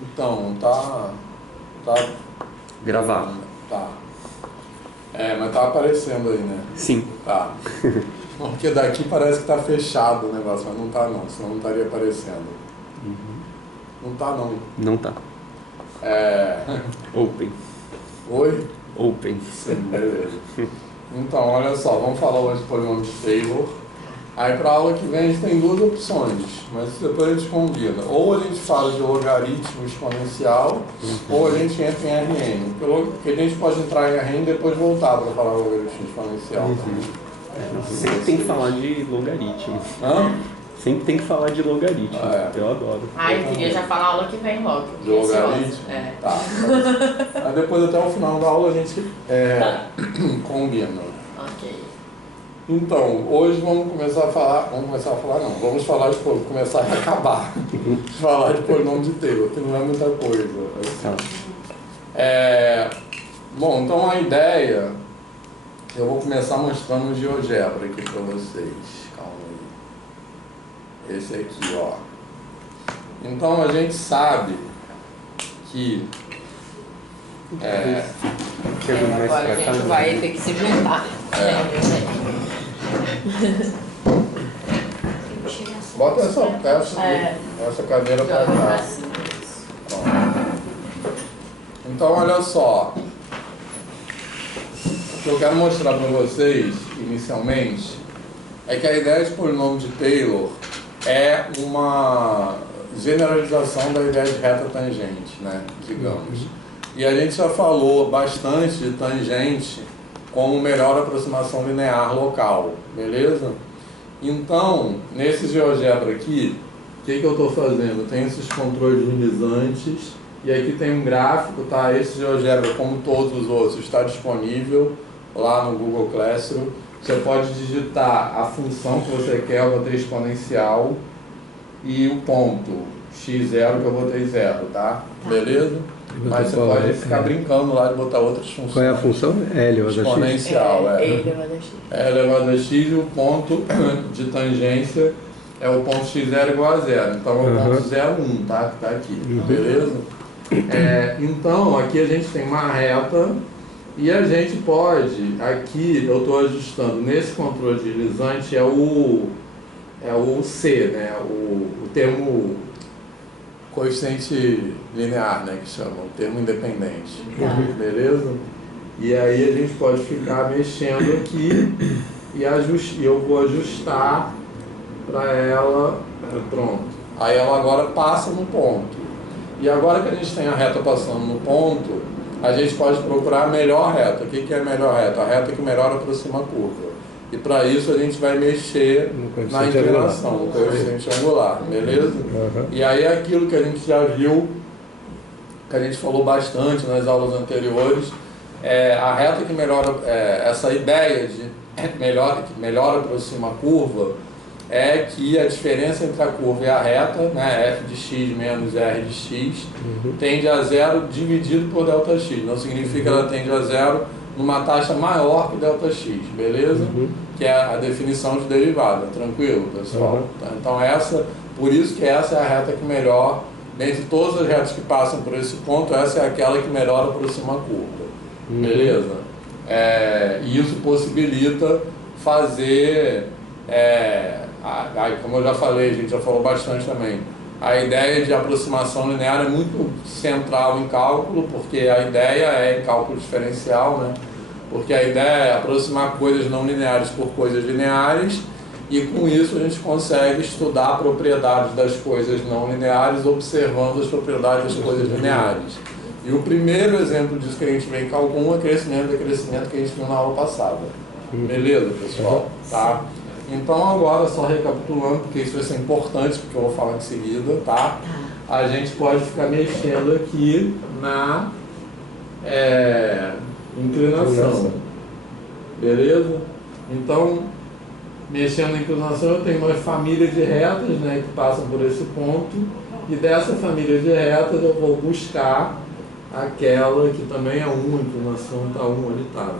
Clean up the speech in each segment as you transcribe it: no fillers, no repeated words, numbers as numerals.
Então, tá Gravado. Tá. Mas tá aparecendo aí, né? Sim. Tá. Porque daqui parece que tá fechado o negócio, mas não tá não, senão não estaria aparecendo. Não tá não. Não tá. Open. Oi? Open. Sim, beleza. Então, olha só, vamos falar hoje do polinômio de Taylor. Aí para a aula que vem a gente tem duas opções, mas depois a gente combina. Ou a gente fala de logaritmo exponencial, ou a gente entra em RN. Porque a gente pode entrar em RN e depois voltar para falar logaritmo exponencial. Sempre tem que falar de logaritmo. Hã? Sempre tem que falar de logaritmo. Eu adoro. Eu queria já falar a aula que vem logo. De logaritmo? Tá. Aí depois até o final da aula a gente combina. Ok. Então, hoje vamos começar a falar começar a acabar. Falar de polinômio de Taylor, que não é muita coisa. Bom, então a ideia, eu vou começar mostrando o GeoGebra aqui para vocês. Calma aí. Esse aqui, ó. Então a gente sabe que Agora a gente vai ter que se juntar. Bota essa cadeira para cá. Então, olha só. O que eu quero mostrar para vocês, inicialmente, é que a ideia de polinômio de Taylor é uma generalização da ideia de reta tangente, né, digamos. E a gente já falou bastante de tangente como melhor aproximação linear local, beleza? Então, nesse GeoGebra aqui, o que eu estou fazendo? Tem esses controles minimizantes, e aqui tem um gráfico, tá? Esse GeoGebra, como todos os outros, está disponível lá no Google Classroom. Você pode digitar a função que você quer, eu botei exponencial, e o ponto x0 que eu botei 0, tá? Beleza? Mas você pode ficar brincando lá de botar outras funções. Qual é a função? É elevado a x? Exponencial, É elevado a x. É elevado a x e o ponto de tangência é o ponto x0 igual a 0. Então é o ponto 0, 1, tá? Que tá aqui, beleza? Então aqui a gente tem uma reta e a gente pode, aqui eu estou ajustando, nesse controle deslizante é o C, né? O termo coeficiente linear, né, que chama, o termo independente, beleza? E aí a gente pode ficar mexendo aqui e eu vou ajustar para ela, pronto. Aí ela agora passa no ponto. E agora que a gente tem a reta passando no ponto, a gente pode procurar a melhor reta. O que é a melhor reta? A reta que melhor aproxima a curva. E para isso a gente vai mexer na inclinação, no coeficiente angular, beleza? E aí é aquilo que a gente já viu, que a gente falou bastante nas aulas anteriores, a reta que melhora, essa ideia de que melhor aproxima a curva, é que a diferença entre a curva e a reta, né, f de x menos r de x, tende a zero dividido por ΔX. Não significa que ela tende a zero numa taxa maior que ΔX, beleza? Que é a definição de derivada, tranquilo, pessoal? Então por isso que essa é a reta que melhor, dentre todas as retas que passam por esse ponto, essa é aquela que melhor aproxima a curva, beleza? E isso possibilita fazer, como eu já falei, a gente já falou bastante também, a ideia de aproximação linear é muito central em cálculo, porque a ideia é em cálculo diferencial, né? Porque a ideia é aproximar coisas não lineares por coisas lineares, e com isso a gente consegue estudar propriedades das coisas não lineares observando as propriedades das coisas lineares. E o primeiro exemplo disso que a gente vê em cálculo 1 é crescimento e decrescimento que a gente viu na aula passada. Beleza, pessoal? Tá? Então agora, só recapitulando, porque isso vai ser importante, porque eu vou falar em seguida, tá? A gente pode ficar mexendo aqui na inclinação. Beleza? Então, mexendo na inclinação, eu tenho uma família de retas, né, que passam por esse ponto, e dessa família de retas eu vou buscar aquela que também é 1, a inclinação está 1 ali, tá?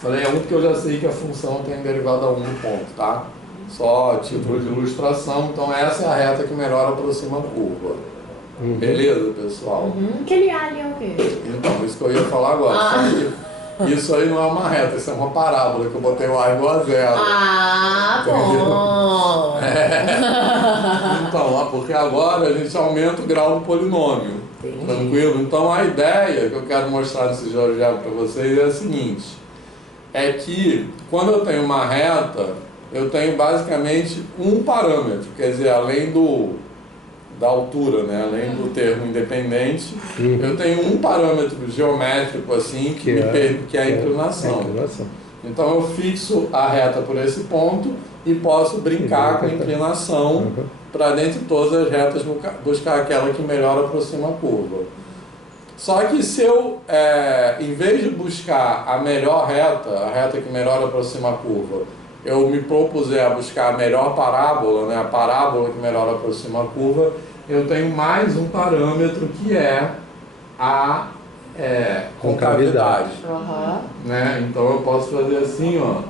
Falei, é 1 porque eu já sei que a função tem derivada a 1 no ponto, tá? Só a título de ilustração. Então essa é a reta que melhor aproxima a curva. Beleza, pessoal? Aquele alien é o quê? Então, isso que eu ia falar agora. Só que isso aí não é uma reta, isso é uma parábola que eu botei o A igual a zero. Bom! Então, porque agora a gente aumenta o grau do polinômio. Tranquilo? Então a ideia que eu quero mostrar nesse GeoGebra para vocês é a seguinte. É que quando eu tenho uma reta, eu tenho basicamente um parâmetro. Quer dizer, além da altura, né? Além do termo independente, eu tenho um parâmetro geométrico assim que é a inclinação. Então eu fixo a reta por esse ponto e posso brincar com a inclinação para dentro de todas as retas buscar aquela que melhor aproxima a curva. Só que se eu, em vez de buscar a melhor reta, a reta que melhor aproxima a curva, eu me propuser a buscar a melhor parábola, né, a parábola que melhor aproxima a curva, eu tenho mais um parâmetro que é a concavidade. Né? Então eu posso fazer assim, ó.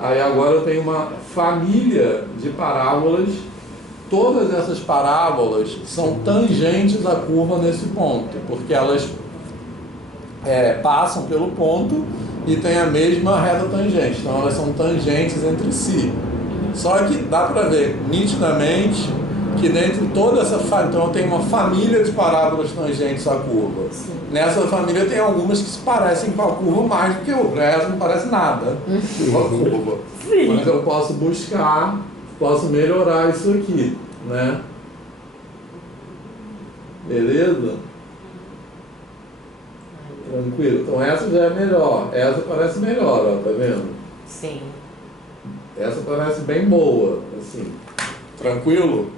Aí agora eu tenho uma família de parábolas. Todas essas parábolas são tangentes à curva nesse ponto, porque elas passam pelo ponto e têm a mesma reta tangente, então elas são tangentes entre si. Só que dá para ver nitidamente que dentro de toda essa família, então eu tenho uma família de parábolas tangentes à curva. Sim. Nessa família tem algumas que se parecem com a curva mais do que outras, essa não parece nada com a curva. Sim. Mas eu posso buscar, posso melhorar isso aqui, né? Beleza? Tranquilo. Então essa já é melhor. Essa parece melhor, ó, tá vendo? Sim. Essa parece bem boa, assim. Tranquilo?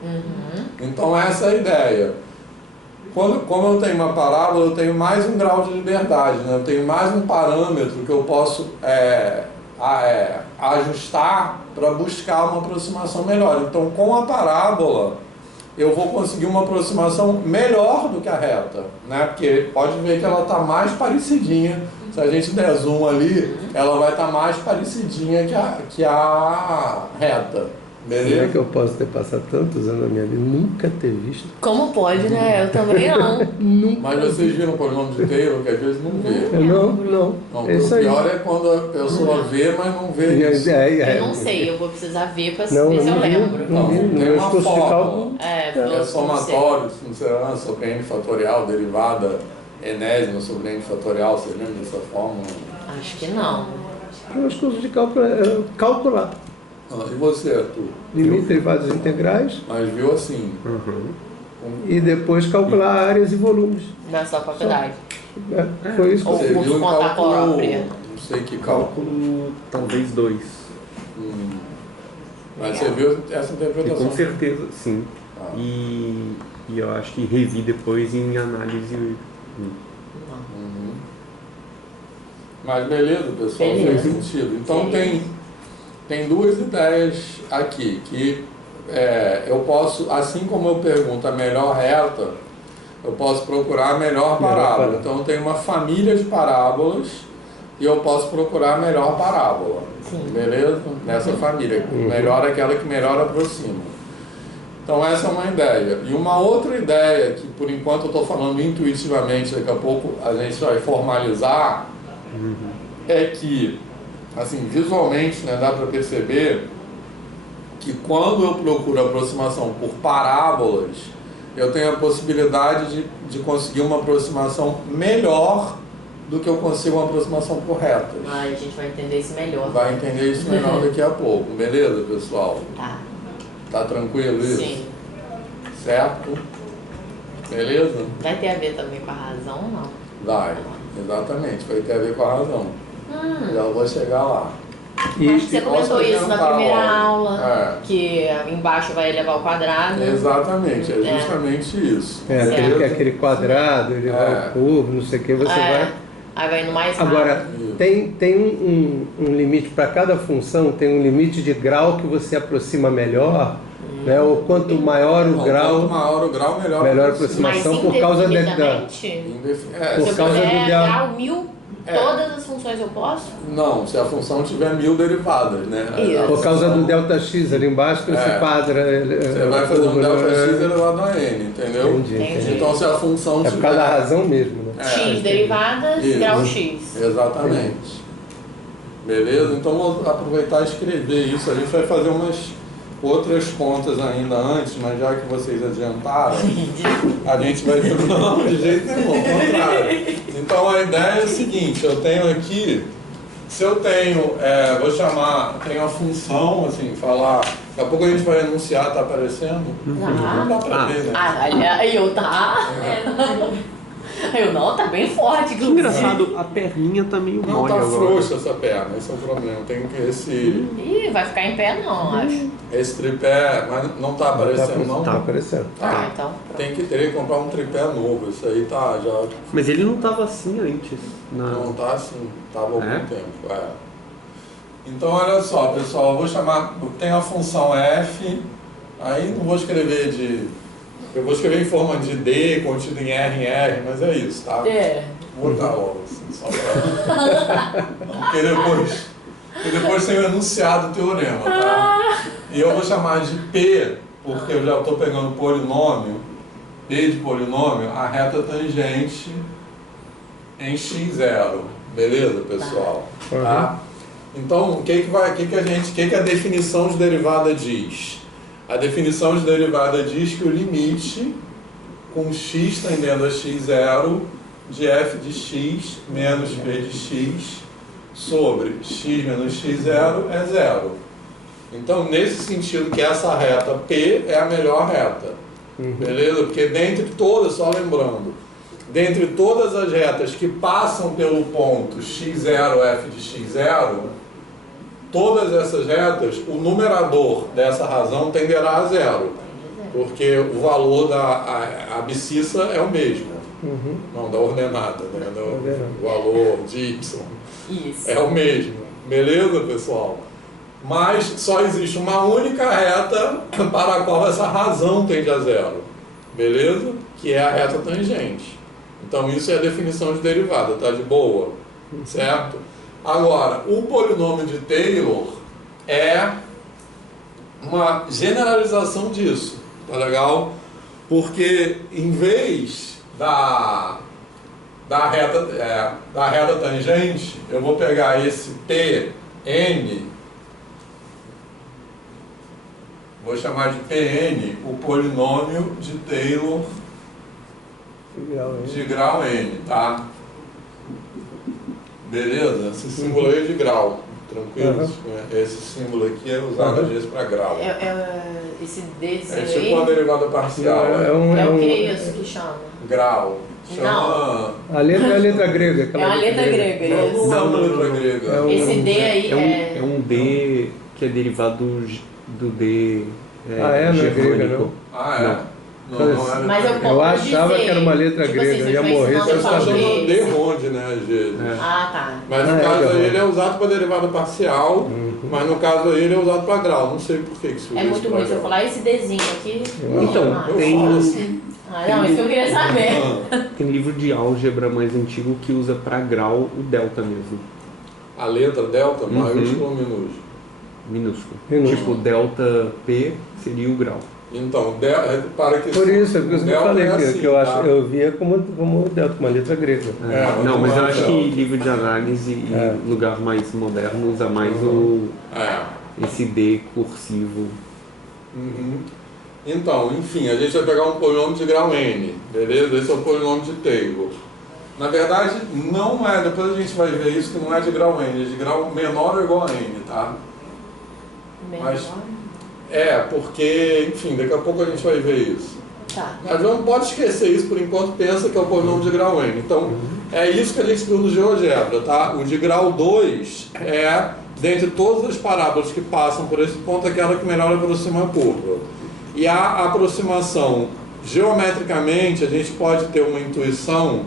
Então essa é a ideia. Como eu tenho uma parábola, eu tenho mais um grau de liberdade, né? Eu tenho mais um parâmetro que eu posso ajustar para buscar uma aproximação melhor. Então com a parábola eu vou conseguir uma aproximação melhor do que a reta, né? Porque pode ver que ela está mais parecidinha. Se a gente der zoom ali, ela vai estar mais parecidinha que a reta. Beleza? Será que eu posso ter passado tantos anos na minha vida e nunca ter visto? Como pode, né? Eu também não. Nunca. Mas vocês viram o polinômio de Taylor, que às vezes não vê. Não. Não, o pior é quando a pessoa vê, mas não vê isso. Eu não sei, eu vou precisar ver para ver se eu lembro. Tem uma fórmula. É somatório, sobre n fatorial, derivada enésima sobre n fatorial. Vocês lembram dessa fórmula? Acho que não. Os cursos de cálculo calcular. E você, Arthur? Limite, derivados integrais. Mas viu assim. E depois calcular áreas e volumes. Na sua faculdade. Foi isso que você viu em conta própria. Não sei que cálculo. Talvez 2. Mas você viu essa interpretação? Com certeza, sim. E eu acho que revi depois em análise. Mas beleza, pessoal, fez sentido. Então tem duas ideias aqui, que eu posso, assim como eu pergunto a melhor reta, eu posso procurar a melhor parábola. Então eu tenho uma família de parábolas e eu posso procurar a melhor parábola. Sim. Beleza? Nessa família. Melhor é aquela que melhor aproxima. Então essa é uma ideia. E uma outra ideia, que por enquanto eu estou falando intuitivamente, daqui a pouco a gente vai formalizar, é que, assim, visualmente, né, dá para perceber que quando eu procuro aproximação por parábolas, eu tenho a possibilidade de conseguir uma aproximação melhor do que eu consigo uma aproximação por retas. A gente vai entender isso melhor. Vai entender isso melhor daqui a pouco, beleza, pessoal? Tá. Tá tranquilo isso? Sim. Certo? Beleza? Vai ter a ver também com a razão ou não? Vai, exatamente, vai ter a ver com a razão. Já vou chegar lá. Acho que você comentou isso na primeira aula, que embaixo vai elevar ao quadrado. Exatamente, é justamente isso. Aquele quadrado, ele vai ao curvo, não sei o que, você vai... Aí vai indo mais rápido. Agora, tem um limite para cada função, tem um limite de grau que você aproxima melhor, né? Ou quanto maior o grau... Quanto maior o grau, melhor a aproximação por causa Por causa do grau 1000, Todas as funções eu posso? Não, se a função tiver 1000 derivadas, né? Isso. Por causa do ΔX ali embaixo que se quadra. Você vai fazer um ΔX elevado a n, entendeu? Entendi. Então se a função É por causa da razão mesmo, né? X derivadas, Isso. grau X. Exatamente. Beleza? Então vou aproveitar e escrever isso. A gente vai fazer umas outras contas ainda antes, mas já que vocês adiantaram, a gente vai... Não, de jeito nenhum, ao contrário. Então a ideia é a seguinte, eu tenho aqui, se eu tenho, vou chamar, tenho a função, assim, falar, daqui a pouco a gente vai anunciar, tá aparecendo? Não dá pra ver, né? Aí eu Eu não, tá bem forte. Que engraçado, a perninha tá meio Não, mole tá agora. frouxa essa perna, esse é o problema. Tem que Ih, vai ficar em pé não, acho. esse tripé, mas não tá aparecendo não? Tá aparecendo. Tá, então. Tem que ter que comprar um tripé novo, isso aí tá já... Mas ele não tava assim antes. Não tá assim, tava há algum É? tempo. Então olha só, pessoal, eu vou chamar, tem a função f, aí não vou escrever eu vou escrever em forma de D, contido em R, mas é isso, tá? Vou botar logo, assim, só pra... porque depois tem o enunciado do teorema, tá? E eu vou chamar de P, porque eu já estou pegando polinômio, P de polinômio, a reta tangente em x0, beleza, pessoal? Tá? Então, o que a definição de derivada diz? A definição de derivada diz que o limite com x tendendo a x0 de f de x menos p de x sobre x menos x0 é zero. Então, nesse sentido que essa reta P é a melhor reta, beleza? Porque dentre todas, só lembrando, dentre todas as retas que passam pelo ponto x0, f de x0, todas essas retas, o numerador dessa razão tenderá a zero, porque o valor da abscissa é o mesmo, não da ordenada, né? O valor de y é o mesmo, beleza, pessoal? Mas só existe uma única reta para a qual essa razão tende a zero, beleza? Que é a reta tangente. Então isso é a definição de derivada, tá de boa, certo? Agora, o polinômio de Taylor é uma generalização disso, tá legal? Porque em vez da reta tangente, eu vou pegar esse Pn, vou chamar de Pn o polinômio de Taylor de grau n, tá? Beleza? Esse símbolo aí é de grau, tranquilo? Esse símbolo aqui é usado às vezes para grau. Esse desse é tipo uma derivada parcial. É o que é isso que chama? Grau. Chama... A letra é a letra grega. É uma letra grega. Não é uma letra grega. Esse D aí é um D que é derivado do D não é grega, não? Não é. Mas eu achava que era uma letra tipo grega, assim, ia morrer. Você está chamando de ronde, né, às vezes. Tá. Mas no caso aí ele é usado para derivada parcial, mas no caso aí ele é usado para grau. Não sei por que isso é muito ruim. Se eu falar esse Dzinho aqui... Então, tem... não, isso que eu queria saber. Tem livro de álgebra mais antigo que usa para grau o delta mesmo. A letra delta, maiúsculo ou minúsculo? Minúsculo. Tipo, delta P seria o grau. Então, para que por isso eu falei assim, que eu via como delta, uma letra grega. Não, mas eu acho que livro de análise em lugar mais moderno usa mais esse D cursivo. Então, enfim, a gente vai pegar um polinômio de grau n, beleza? Esse é o polinômio de Taylor. Na verdade, não é, depois a gente vai ver isso, que não é de grau n, é de grau menor ou igual a n, tá? Mas, porque, enfim, daqui a pouco a gente vai ver isso. Tá. Mas não pode esquecer isso por enquanto, pensa que é o polinômio de grau n. Então, é isso que a gente viu no GeoGebra, tá? O de grau 2 é, dentre todas as parábolas que passam por esse ponto, aquela que melhor aproxima a curva. E a aproximação, geometricamente, a gente pode ter uma intuição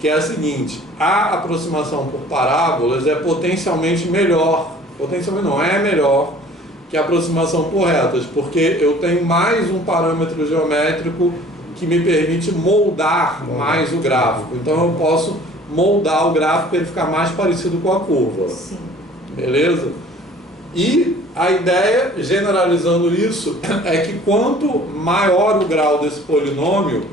que é a seguinte: a aproximação por parábolas é potencialmente melhor, potencialmente não, é melhor que a aproximação por retas, porque eu tenho mais um parâmetro geométrico que me permite moldar mais o gráfico. Então eu posso moldar o gráfico para ele ficar mais parecido com a curva. Sim. Beleza? E a ideia, generalizando isso, é que quanto maior o grau desse polinômio,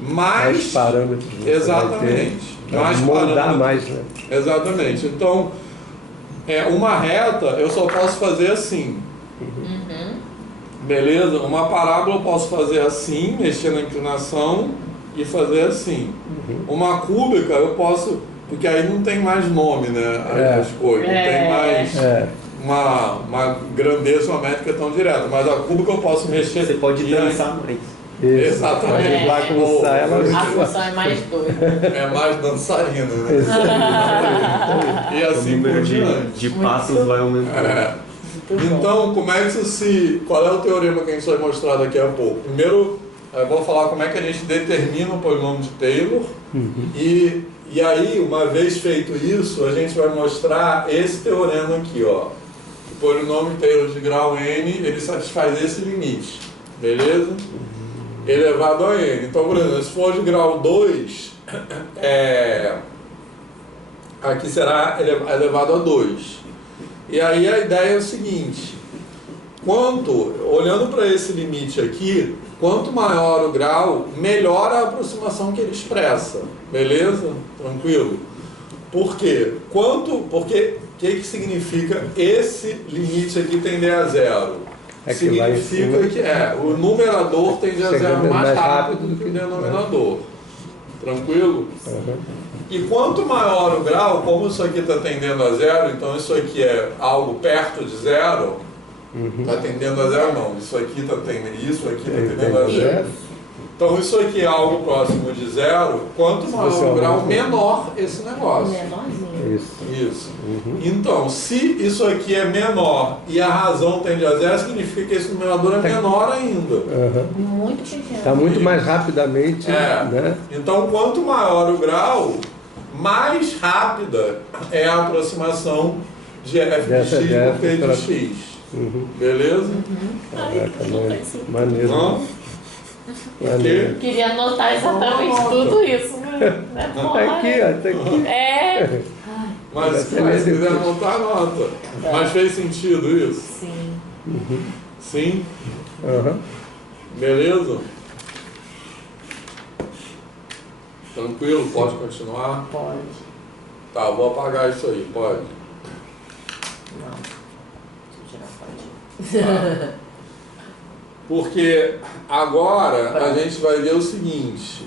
mais parâmetros. Exatamente. Mais moldar mais, né? Exatamente. Então, uma reta eu só posso fazer assim. Beleza? Uma parábola eu posso fazer assim, mexer na inclinação e fazer assim. Uma cúbica eu posso, porque aí não tem mais nome, né? As coisas, não tem mais uma grandeza geométrica tão direta, mas a cúbica eu posso mexer. Você pode dançar mais. Isso. Exatamente. Vai começar ela. A função é mais doida. É mais dançarina, né? E assim por diante. De passos vai aumentando. Então, qual é o teorema que a gente vai mostrar daqui a pouco? Primeiro, eu vou falar como é que a gente determina o polinômio de Taylor. E aí, uma vez feito isso, a gente vai mostrar esse teorema aqui, ó. O polinômio Taylor de grau n, ele satisfaz esse limite, beleza? Elevado a n. Então, por exemplo, se for de grau 2, aqui será elevado a 2. E aí a ideia é o seguinte, olhando para esse limite aqui, quanto maior o grau, melhor a aproximação que ele expressa, beleza? Tranquilo? Por quê? Porque o que significa esse limite aqui tender a zero? Significa que o numerador tende a zero mais rápido do que o denominador. Tranquilo? E quanto maior o grau, como isso aqui está tendendo a zero, então isso aqui é algo perto de zero, está tendendo a zero não, isso aqui está tendendo a zero. Então isso aqui é algo próximo de zero, quanto maior o grau, menor esse negócio. Menorzinho. Isso. Então, se isso aqui é menor e a razão tende a zero, significa que esse numerador é menor ainda. Muito pequeno. Está muito mais rapidamente, né? Então, quanto maior o grau, mais rápida é a aproximação de f de x por t de x. Beleza? Maneiro. Não? Eu queria anotar exatamente tudo isso. Tá aqui. Mas se quiser anotar, anota. Mas fez sentido isso? Sim. Sim? Beleza? Tranquilo? Pode continuar? Pode. Tá, vou apagar isso aí, pode? Não. Se tirar, pode. Porque agora a gente vai ver o seguinte,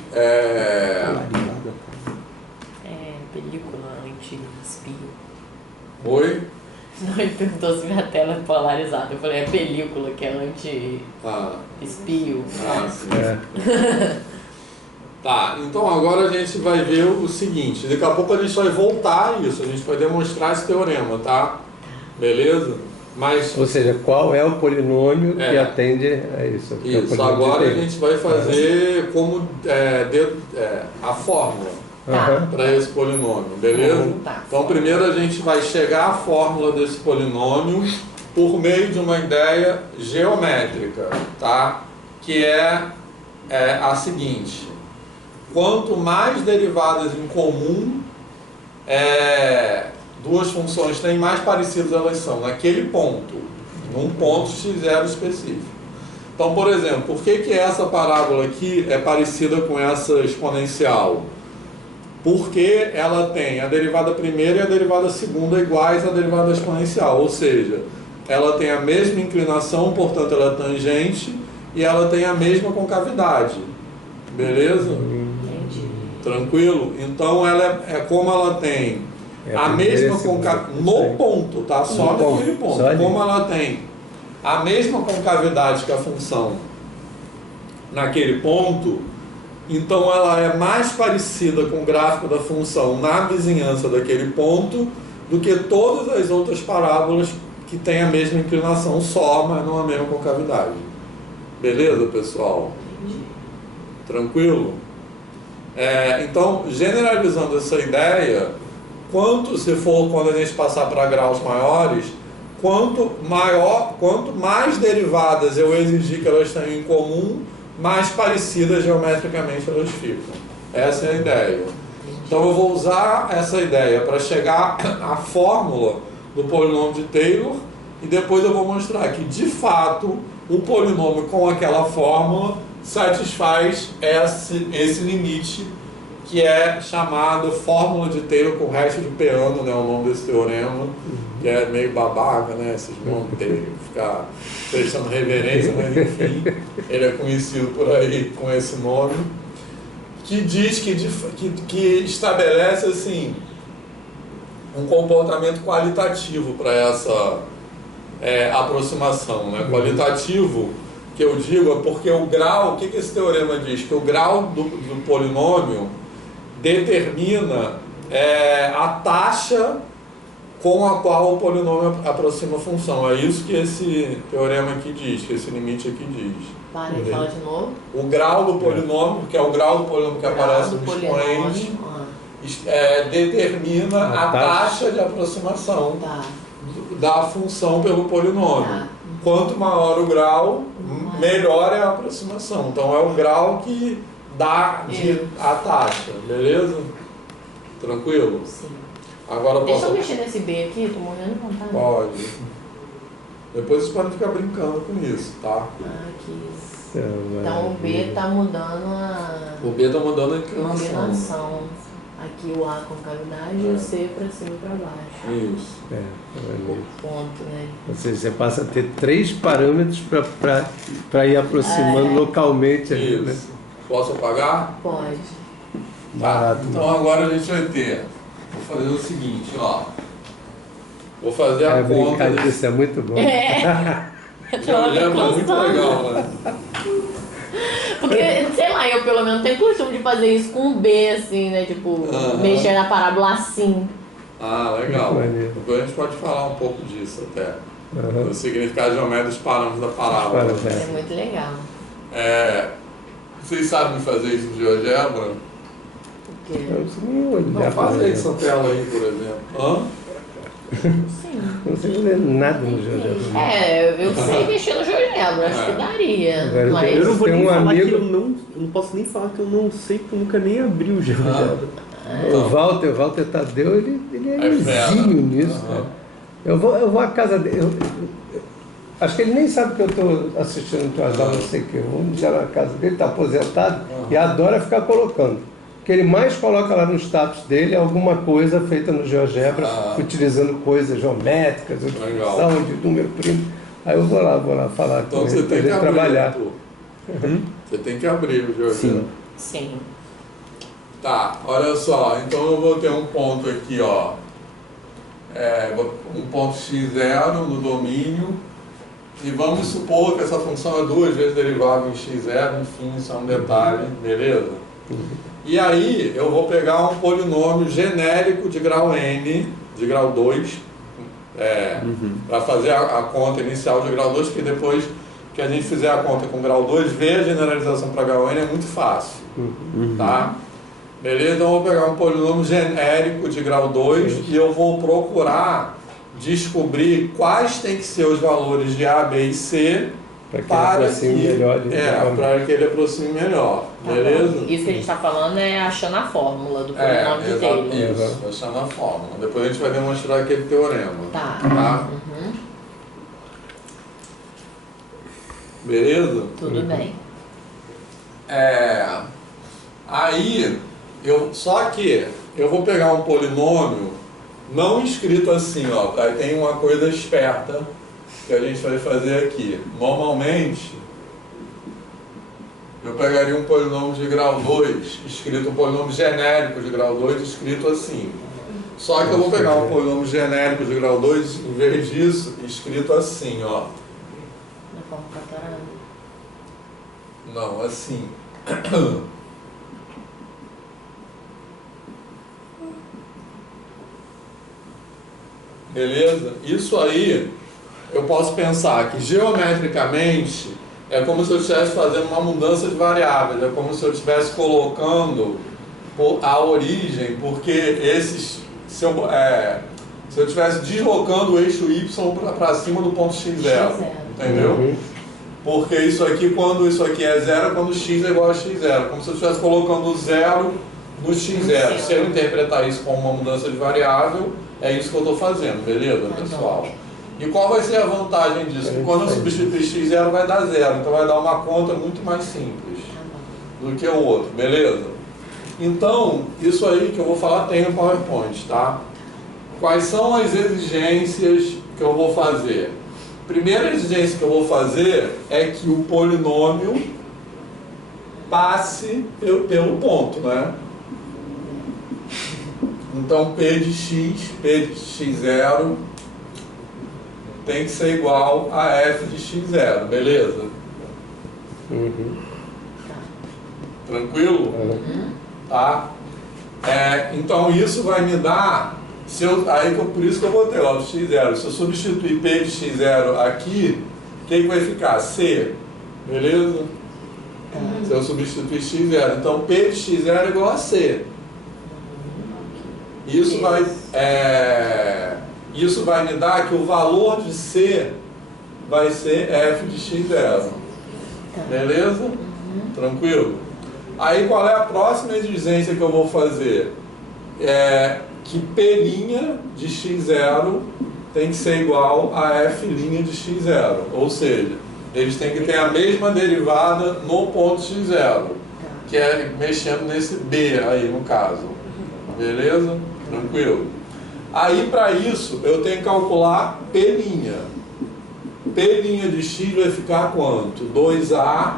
película anti-espio. Oi? Não, ele perguntou se minha tela é polarizada. Eu falei, é película que é anti-espio. Sim. Tá, então agora a gente vai ver o seguinte, daqui a pouco a gente vai voltar a isso, a gente vai demonstrar esse teorema, tá? Beleza? Mas, ou seja, qual é o polinômio que atende a isso? Isso, agora a gente vai fazer como a fórmula para esse polinômio, beleza? Então primeiro a gente vai chegar à fórmula desse polinômio por meio de uma ideia geométrica, tá? Que é a seguinte: quanto mais derivadas em comum duas funções têm, mais parecidas elas são naquele ponto, num ponto x0 específico. Então, por exemplo, por que essa parábola aqui é parecida com essa exponencial? Porque ela tem a derivada primeira e a derivada segunda iguais à derivada exponencial, ou seja, ela tem a mesma inclinação, portanto ela é tangente, e ela tem a mesma concavidade. Beleza? Tranquilo? Então ela como ela tem a mesma concavidade no ponto, tá? Só naquele ponto. Como ela tem a mesma concavidade que a função naquele ponto, então ela é mais parecida com o gráfico da função na vizinhança daquele ponto do que todas as outras parábolas que têm a mesma inclinação só, mas não a mesma concavidade. Beleza, pessoal? Tranquilo? Então, generalizando essa ideia, quando a gente passar para graus maiores, quanto mais derivadas eu exigir que elas tenham em comum, mais parecidas geometricamente elas ficam. Essa é a ideia. Então eu vou usar essa ideia para chegar à fórmula do polinômio de Taylor e depois eu vou mostrar que, de fato, o polinômio com aquela fórmula satisfaz esse limite que é chamado fórmula de Taylor com resto de piano, né, o nome desse teorema, que é meio babaca, né, esses nomes tem que ficar prestando reverência, mas enfim, ele é conhecido por aí com esse nome, que diz que estabelece assim um comportamento qualitativo para essa aproximação, né? Qualitativo, que eu digo, é porque o grau, o que esse teorema diz? Que o grau do polinômio determina a taxa com a qual o polinômio aproxima a função. É isso que esse teorema aqui diz, que esse limite aqui diz. Fala de novo. O grau do polinômio, que é o grau do polinômio que aparece no expoente, determina a taxa de aproximação da função pelo polinômio. Quanto maior o grau, melhor é a aproximação. Então é o grau que dá a taxa, beleza? Tranquilo? Sim. Agora Deixa eu mexer nesse B aqui, tô morrendo de vontade. Pode. Depois vocês podem ficar brincando com isso, tá? Aqui. Então o B tá mudando O B tá mudando a inclinação. Aqui o A com cavidade e o C para cima e para baixo. Isso. O ponto, né? Ou seja, você passa a ter 3 parâmetros para ir aproximando localmente. Isso. Né? Posso apagar? Pode. Tá. Então agora a gente vai ter. Vou fazer o seguinte, ó. Vou fazer a conta. Isso é muito bom. É muito legal, né? Porque, sei lá, eu pelo menos tenho costume de fazer isso com o B, assim, né? Tipo, mexer na parábola assim. Ah, legal. Depois a gente pode falar um pouco disso até. O significado geométrico dos parâmetros da parábola. É muito legal. Vocês sabem fazer isso de GeoGebra? O quê? Não, faz aí essa tela aí, por exemplo. Sim. Não sei fazer nada no GeoGebra. Eu sei mexer no GeoGebra, acho que daria. Mas... Eu não vou nem falar amigo... que eu não posso nem falar que eu não sei, porque eu nunca nem abri o GeoGebra. O Walter Tadeu, ele é exímio nisso. Eu vou à casa dele. Acho que ele nem sabe que eu estou assistindo tuas aulas, não sei o que. Vamos já na casa dele, está aposentado e adora ficar colocando. O que ele mais coloca lá no status dele é alguma coisa feita no GeoGebra, utilizando coisas geométricas, utilização de número primo. Aí eu vou lá falar então com você ele, tem que abrir, trabalhar. Você tem que abrir o GeoGebra. Sim. Tá, olha só, então eu vou ter um ponto aqui, ó. Um ponto x0 no domínio. E vamos supor que essa função é 2 vezes derivada em x0, enfim, isso é um detalhe, beleza? E aí eu vou pegar um polinômio genérico de grau n, de grau 2, para fazer a conta inicial de grau 2, porque depois que a gente fizer a conta com grau 2, ver a generalização para grau n é muito fácil, tá? Beleza? Então eu vou pegar um polinômio genérico de grau 2 e eu vou procurar descobrir quais tem que ser os valores de A, B e C para que ele aproxime melhor. Beleza? Isso que a gente está falando é achando a fórmula do polinômio de Taylor. Isso, achando a fórmula. Depois a gente vai demonstrar aquele teorema. Tá? Beleza? Tudo bem. Aí, só que eu vou pegar um polinômio não escrito assim, ó. Aí tem uma coisa esperta que a gente vai fazer aqui. Normalmente, eu pegaria um polinômio de grau 2, escrito um polinômio genérico de grau 2, escrito assim. Só que eu vou pegar um polinômio genérico de grau 2, em vez disso, escrito assim, ó. Na forma catarada? Não, assim. Beleza? Isso aí, eu posso pensar que geometricamente é como se eu estivesse fazendo uma mudança de variáveis, é como se eu estivesse colocando a origem, porque se eu estivesse deslocando o eixo y para cima do ponto x0, entendeu? Porque isso aqui, quando isso aqui é zero, quando x é igual a x0, como se eu estivesse colocando o zero no x0. Se eu interpretar isso como uma mudança de variável, é isso que eu estou fazendo, beleza, pessoal? E qual vai ser a vantagem disso? Que quando eu substituir x0 vai dar 0, então vai dar uma conta muito mais simples do que o outro, beleza? Então, isso aí que eu vou falar tem no PowerPoint, tá? Quais são as exigências que eu vou fazer? Primeira exigência que eu vou fazer é que o polinômio passe pelo ponto, né? Então P de x0 tem que ser igual a f de x0, beleza? Tranquilo? Tá? Então isso vai me dar, por isso que eu botei lá o x0. Se eu substituir P de x0 aqui, o que vai ficar? C, beleza? Se eu substituir x0, então P de x0 é igual a C. Isso vai me dar que o valor de C vai ser f de x0. Beleza? Tranquilo? Aí qual é a próxima exigência que eu vou fazer? Que P' de x0 tem que ser igual a f' de x0. Ou seja, eles têm que ter a mesma derivada no ponto x0, que é mexendo nesse B aí no caso. Beleza? Tranquilo? Aí para isso eu tenho que calcular P'. P' de x vai ficar quanto? 2a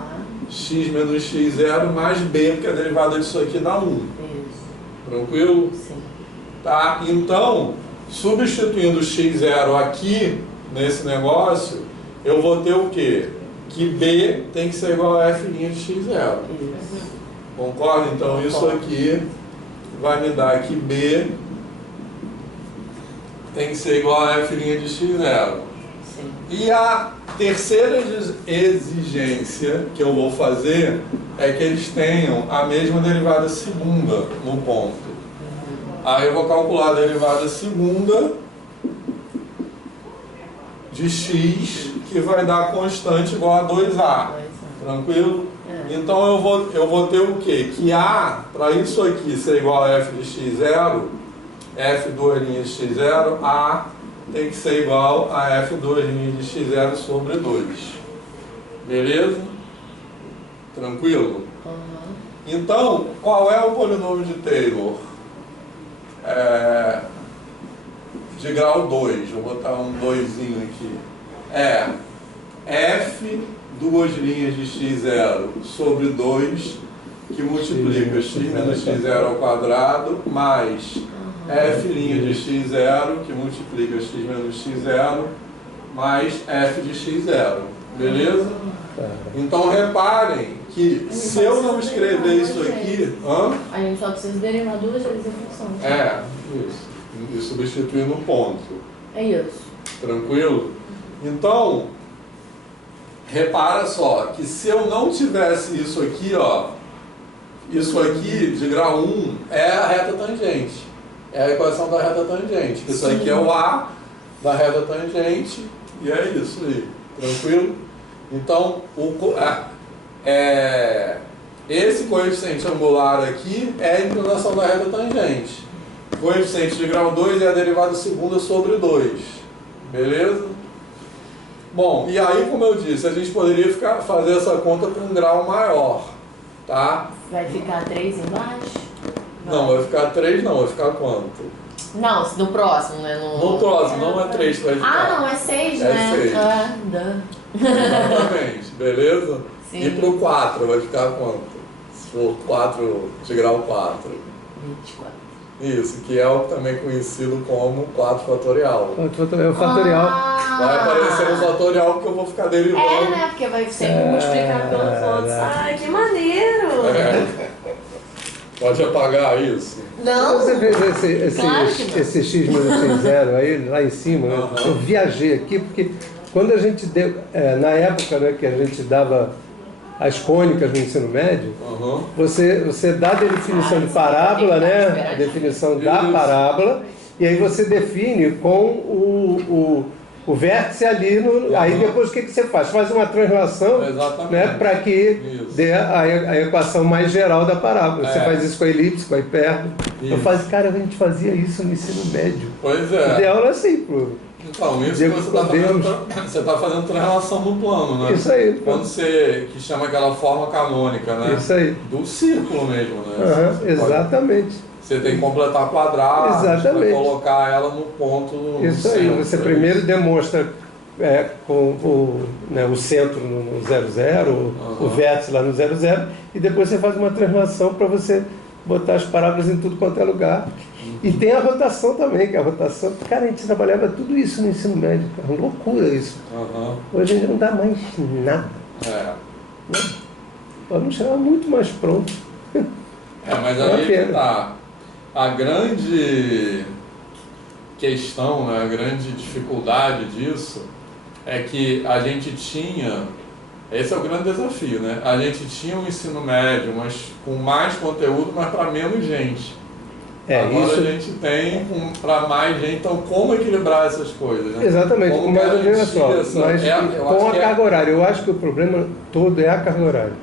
x menos x0 mais b, porque a derivada disso aqui dá 1. Tranquilo? Sim. Tá? Então, substituindo x0 aqui, nesse negócio, eu vou ter o quê? Que b tem que ser igual a f' de x0. Concorda? Então, isso aqui vai me dar que b tem que ser igual a f' de x0. Sim. E a terceira exigência que eu vou fazer é que eles tenham a mesma derivada segunda no ponto. Aí eu vou calcular a derivada segunda de x, que vai dar constante igual a 2a. Tranquilo? Então eu vou ter o quê? Que a, para isso aqui ser igual a f de x0, f duas linhas de x0, a tem que ser igual a f duas linhas de x0 sobre 2. Beleza? Tranquilo? Então, qual é o polinômio de Taylor? De grau 2. Vou botar um 2zinho aqui. F duas linhas de x0 sobre 2, que multiplica x menos x0 ao quadrado, mais f' de x0, que multiplica x menos x0, mais f de x0. Beleza? Então reparem que se eu não escrever isso aqui... A gente só precisa derivar duas vezes a função. Isso. E substituir no ponto. É isso. Tranquilo? Então, repara só, que se eu não tivesse isso aqui, ó, isso aqui de grau 1 é a reta tangente. É a equação da reta tangente. Isso aqui é o A da reta tangente e é isso aí. Tranquilo? Então, esse coeficiente angular aqui é a inclinação da reta tangente. Coeficiente de grau 2 é a derivada segunda sobre 2. Beleza? Bom, e aí, como eu disse, a gente poderia fazer essa conta para um grau maior. Tá? Vai ficar 3 embaixo? Não, vai ficar 3 não, vai ficar quanto? Não, no próximo, né? No próximo, não é 3 que vai ficar. Não, é 6, né? É 6. Exatamente, beleza? Sim. E pro 4 vai ficar quanto? Se for 4 de grau 4. 24. Isso, que é o também conhecido como 4 fatorial. É o fatorial. Vai aparecer um fatorial porque eu vou ficar derivando. Né? Porque vai sempre multiplicar pelos outros. Ai, que maneiro! Pode apagar isso? Não. Você fez esse x menos x0 aí, lá em cima, né? Eu viajei aqui porque quando a gente deu, na época, né, que a gente dava as cônicas no ensino médio, você dá a definição de parábola, né? A definição da parábola, e aí você define com o vértice ali, aí depois o que você faz? Faz uma translação, né, para que dê a equação mais geral da parábola. Você faz isso com a elipse, com a hipérbole. Eu fazia, cara, a gente fazia isso no ensino médio. Pois é. Eu dei aula assim, pro... Então, isso que você está fazendo translação no plano, né? Isso aí. Quando que chama aquela forma canônica, né? Isso aí. Do círculo mesmo, né? Exatamente. Você tem que completar quadrados para colocar ela no ponto. Isso aí. Você primeiro demonstra com o centro no 00, o vértice lá no 00, e depois você faz uma translação para você botar as parábolas em tudo quanto é lugar. E tem a rotação também, que a rotação... Cara, a gente trabalhava tudo isso no ensino médio, cara. Uma loucura isso. Hoje a gente não dá mais nada. Vamos chegar muito mais pronto. Mas aí tá. A grande questão, né, a grande dificuldade disso é que a gente tinha... Esse é o grande desafio, né? A gente tinha um ensino médio, mas com mais conteúdo, mas para menos gente. Agora a gente tem para mais gente, então como equilibrar essas coisas? Né? Exatamente, com mais gente só, mas com a carga horária. Eu acho que o problema todo é a carga horária.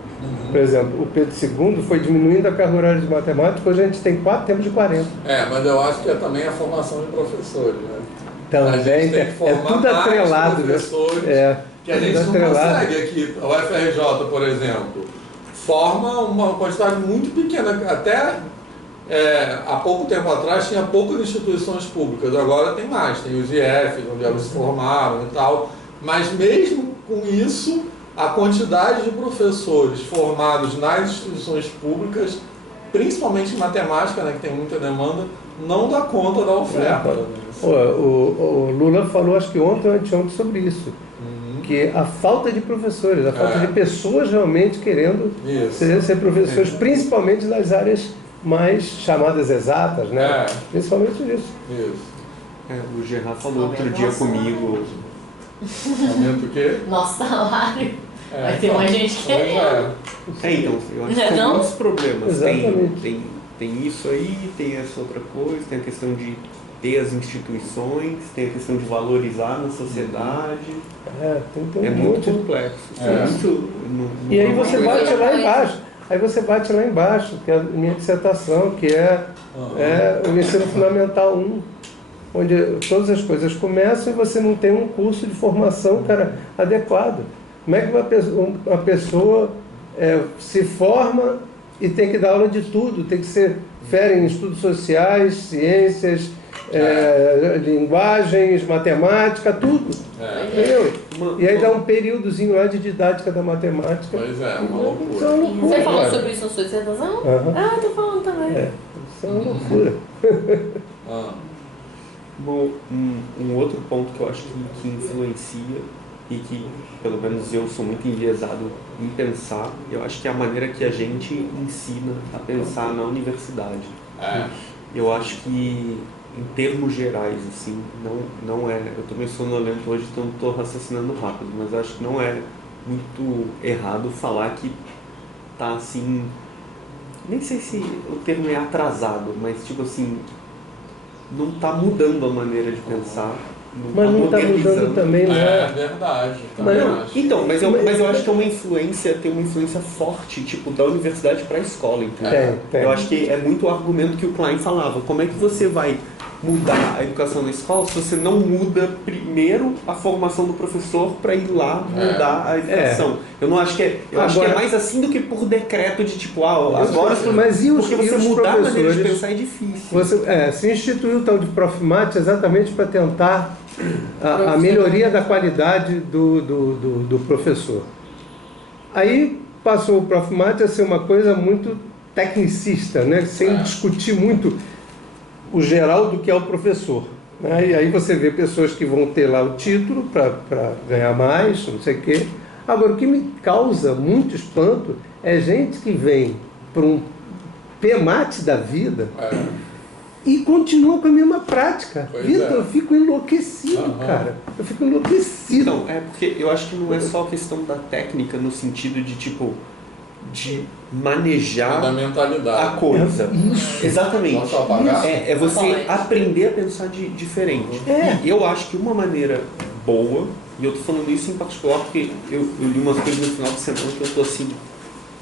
Por exemplo, o Pedro II foi diminuindo a carga horária de matemática, hoje a gente tem 4 tempos de 40. Mas eu acho que é também a formação de professores, né? Também, é tudo atrelado. Que a gente não consegue aqui. O FRJ, por exemplo, forma uma quantidade muito pequena, até... há pouco tempo atrás tinha poucas instituições públicas, agora tem mais, tem os IFs, onde elas se formaram e tal, mas mesmo com isso, a quantidade de professores formados nas instituições públicas, principalmente em matemática, né, que tem muita demanda, não dá conta da oferta. O Lula falou, acho que ontem ou anteontem, sobre isso. Que a falta de professores, a falta de pessoas realmente querendo ser professores, principalmente nas áreas mais chamadas exatas, né? Principalmente isso. O Gerard falou outro dia comigo. Aumenta o quê? Nosso salário. Vai ter mais gente querendo. Então, eu acho que tem muitos problemas. Tem isso aí, tem essa outra coisa, tem a questão de ter as instituições, tem a questão de valorizar na sociedade. É muito complexo. E aí você bate lá embaixo. Aí você bate lá embaixo, que é a minha dissertação, que é o ensino fundamental 1, onde todas as coisas começam e você não tem um curso de formação, cara, adequado. Como é que uma pessoa se forma e tem que dar aula de tudo, tem que ser fera em estudos sociais, ciências, linguagens, matemática, tudo. Entendeu? E aí dá um períodozinho lá de didática da matemática. Pois é, uma loucura. Você falou sobre isso na sua dissertação? Eu tô falando também. Isso é uma loucura. Bom, um outro ponto que eu acho que influencia e que, pelo menos eu sou muito enviesado em pensar, eu acho que é a maneira que a gente ensina a pensar na universidade. Eu acho que, em termos gerais, assim, não é... Eu estou meio sonolento hoje, então estou raciocinando rápido, mas eu acho que não é muito errado falar que tá assim... Nem sei se o termo é atrasado, mas tipo assim... Não está mudando a maneira de pensar. Mas não está mudando também, né? É verdade. Então, mas eu acho que é uma influência, tem uma influência forte, tipo, da universidade para a escola, entendeu? Eu acho que é muito o argumento que o Klein falava. Como é que você vai mudar a educação na escola se você não muda primeiro a formação do professor para ir lá mudar a educação? Eu não acho que acho que é mais assim do que por decreto de tipo, agora... Mas porque você mudar a maneira de pensar é difícil. Se instituiu o tal de Profimate exatamente para tentar a melhoria da qualidade do professor. Aí passou o Profimate a ser uma coisa muito tecnicista, né? Sem discutir muito o geral do que é o professor. Né? E aí você vê pessoas que vão ter lá o título para ganhar mais, não sei o quê. Agora, o que me causa muito espanto é gente que vem para um PMAT da vida e continua com a mesma prática. Vitor, eu fico enlouquecido, cara. Eu fico enlouquecido. Não, porque eu acho que não é só questão da técnica no sentido de, tipo, de manejar da mentalidade. A coisa. Isso. Exatamente. Isso. É você aprender a pensar diferente. E eu acho que uma maneira boa, e eu tô falando isso em particular porque eu li umas coisas no final de semana que eu tô assim,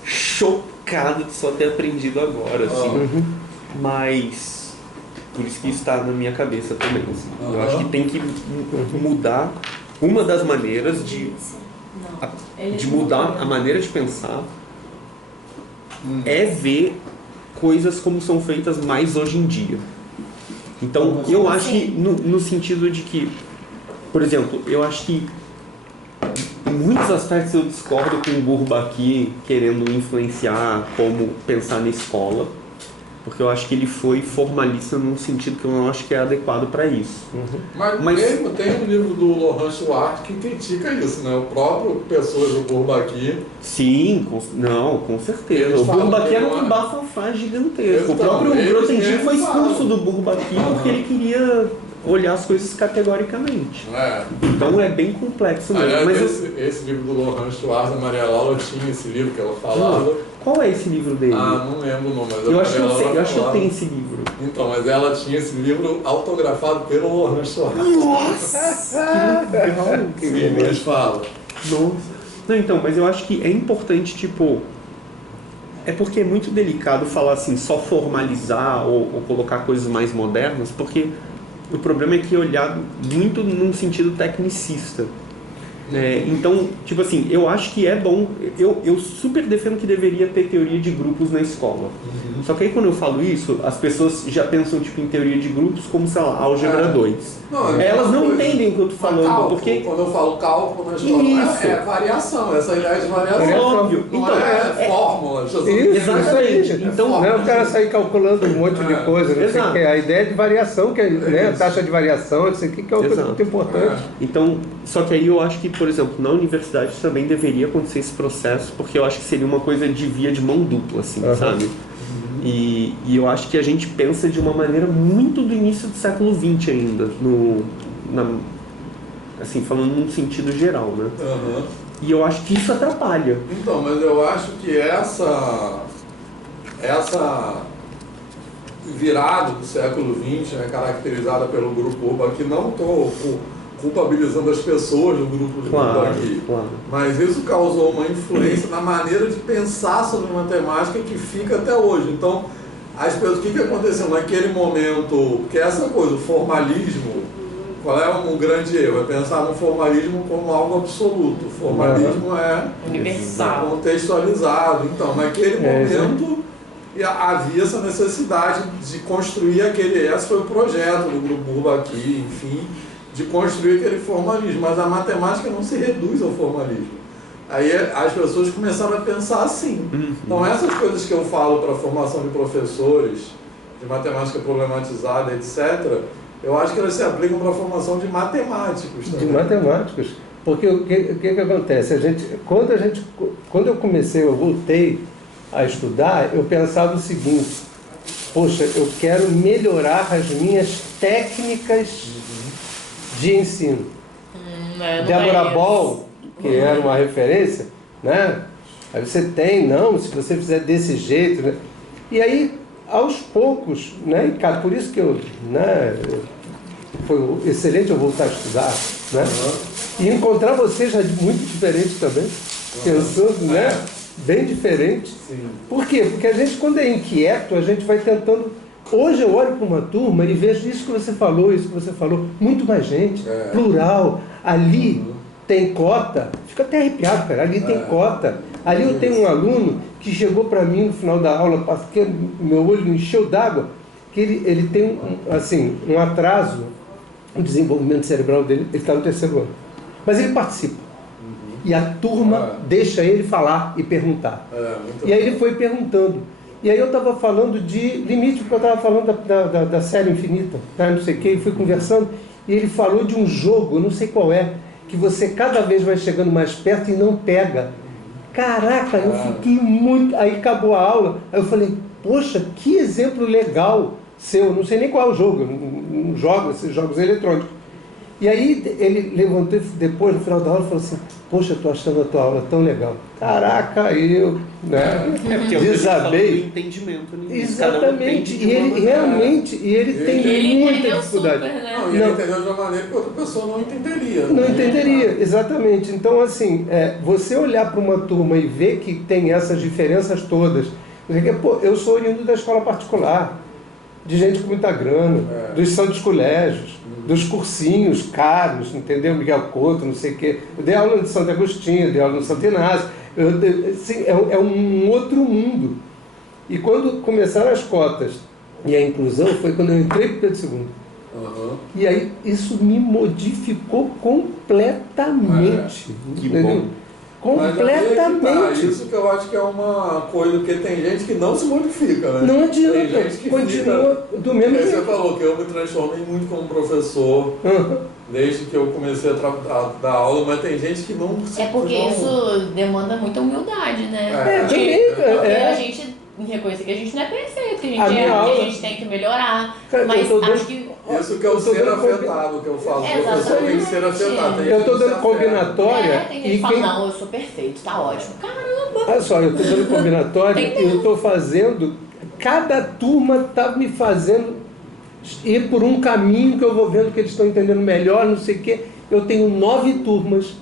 chocado de só ter aprendido agora, assim. Mas por isso que está na minha cabeça também, assim. Eu acho que tem que mudar. Uma das maneiras de mudar a maneira de pensar é ver coisas como são feitas mais hoje em dia. Então, eu acho que no sentido de que, por exemplo, eu acho que em muitos aspectos eu discordo com o Bourbaki querendo influenciar como pensar na escola, porque eu acho que ele foi formalista num sentido que eu não acho que é adequado para isso. Mas mesmo tem um livro do Laurent Schwartz que critica isso, né? O próprio pessoas do Bourbaki. Sim, com certeza. O Bourbaki era um bafafá gigantesco. O próprio Grothendieck foi expulso do Bourbaki porque ele queria olhar as coisas categoricamente. Então é bem complexo mesmo. Aliás, mas esse livro do Laurent Schwartz, a Maria Laura tinha esse livro que ela falava. Qual é esse livro dele? Não lembro o nome, mas eu acho que eu tenho esse livro. Então, mas ela tinha esse livro autografado pelo Laurent Schwartz. Nossa! Que legal! Sim, mas fala. Nossa. Não, então, mas eu acho que é importante, tipo... É porque é muito delicado falar assim, só formalizar ou colocar coisas mais modernas, porque o problema é que é olhado muito num sentido tecnicista. Então, tipo assim, eu acho que é bom, eu super defendo que deveria ter teoria de grupos na escola. Só que aí quando eu falo isso, as pessoas já pensam tipo em teoria de grupos como, sei lá, álgebra 2. Elas não entendem o que eu tô falando, cálculo, porque... Quando eu falo cálculo na escola, é variação, essa ideia de variação. É óbvio. Não então, é fórmula. Exatamente. Então, não é o cara sair calculando um monte de coisa, não sei o que. A ideia de variação, que é a taxa de variação, não sei o que é uma coisa muito importante. Então, só que aí eu acho que, por exemplo, na universidade também deveria acontecer esse processo, porque eu acho que seria uma coisa de via de mão dupla, assim, sabe? E eu acho que a gente pensa de uma maneira muito do início do século XX ainda, assim, falando num sentido geral, né? E eu acho que isso atrapalha. Então, mas eu acho que essa virada do século XX, né, caracterizada pelo grupo Bourbaki, não estou culpabilizando as pessoas do grupo de Bourbaki, mas isso causou uma influência na maneira de pensar sobre matemática que fica até hoje. Então, as pessoas, o que aconteceu naquele momento? Porque essa coisa, o formalismo, qual é um grande erro? É pensar no formalismo como algo absoluto. O formalismo é universal, contextualizado. Então, naquele momento havia essa necessidade de construir esse foi o projeto do grupo Bourbaki, enfim, de construir aquele formalismo, mas a matemática não se reduz ao formalismo. Aí as pessoas começaram a pensar assim. Então essas coisas que eu falo para a formação de professores, de matemática problematizada, etc., eu acho que elas se aplicam para a formação de matemáticos também. De matemáticos. Porque o que acontece? Quando eu voltei a estudar, eu pensava o seguinte: poxa, eu quero melhorar as minhas técnicas de ensino. Deborah Ball, que era uma referência, né? Aí você tem, se você fizer desse jeito, né? E aí, aos poucos, né? E, cara, por isso que foi excelente eu voltar a estudar, né? E encontrar você já muito diferente também, pensando, né? Bem diferente. Por quê? Porque a gente, quando é inquieto, a gente vai tentando... Hoje eu olho para uma turma e vejo isso que você falou, muito mais gente, plural. Ali tem cota, fico até arrepiado, cara, ali tem cota. Ali eu tenho um aluno que chegou para mim no final da aula, porque meu olho encheu d'água, que ele tem um atraso no desenvolvimento cerebral dele, ele está no 3º ano. Mas ele participa. E a turma deixa ele falar e perguntar. E aí ele foi perguntando. E aí eu estava falando de limite, porque eu estava falando da série infinita, tá? Não sei o que, e fui conversando, e ele falou de um jogo, eu não sei qual é, que você cada vez vai chegando mais perto e não pega. Caraca, eu fiquei muito... Aí acabou a aula, aí eu falei, poxa, que exemplo legal seu, não sei nem qual é o jogo, eu não jogo esses jogos eletrônicos. E aí ele levantou depois, no final da aula, e falou assim, poxa, eu estou achando a tua aula tão legal. Caraca, eu, né? Porque desabei. Do entendimento, Exatamente. E ele realmente, ele tem muita dificuldade. Super, né? Não, e ele entendeu de uma maneira que outra pessoa não entenderia. Não entenderia, exatamente. Então, assim, você olhar para uma turma e ver que tem essas diferenças todas, pô, eu sou oriundo da escola particular, de gente com muita grana, dos santos colégios, dos cursinhos caros, entendeu? Miguel Couto, não sei o quê. Eu dei aula de Santo Agostinho, eu dei aula no Santo Inácio. Assim, é um outro mundo. E quando começaram as cotas e a inclusão, foi quando eu entrei para o Pedro II. Uhum. E aí isso me modificou completamente. Que bom. Completamente. Isso que eu acho que é uma coisa, porque tem gente que não se modifica, né? Não adianta, tem gente que continua do mesmo jeito. Você jeito. falou que eu me transformei muito como professor desde que eu comecei a dar aula, mas tem gente que não... É porque isso demanda muita humildade, né? A gente reconhecer que a gente não é perfeito, que a gente que a gente tem que melhorar. Cara, mas acho que... Isso que é o ser afetado que eu falo. O professor tem que ser afetado. Eu estou dando combinatória. Tem gente que fala, não, eu sou perfeito, tá ótimo. Caramba! Olha só, eu estou dando combinatória e eu estou fazendo... Cada turma está me fazendo ir por um caminho que eu vou vendo que eles estão entendendo melhor, não sei o quê. Eu tenho 9 turmas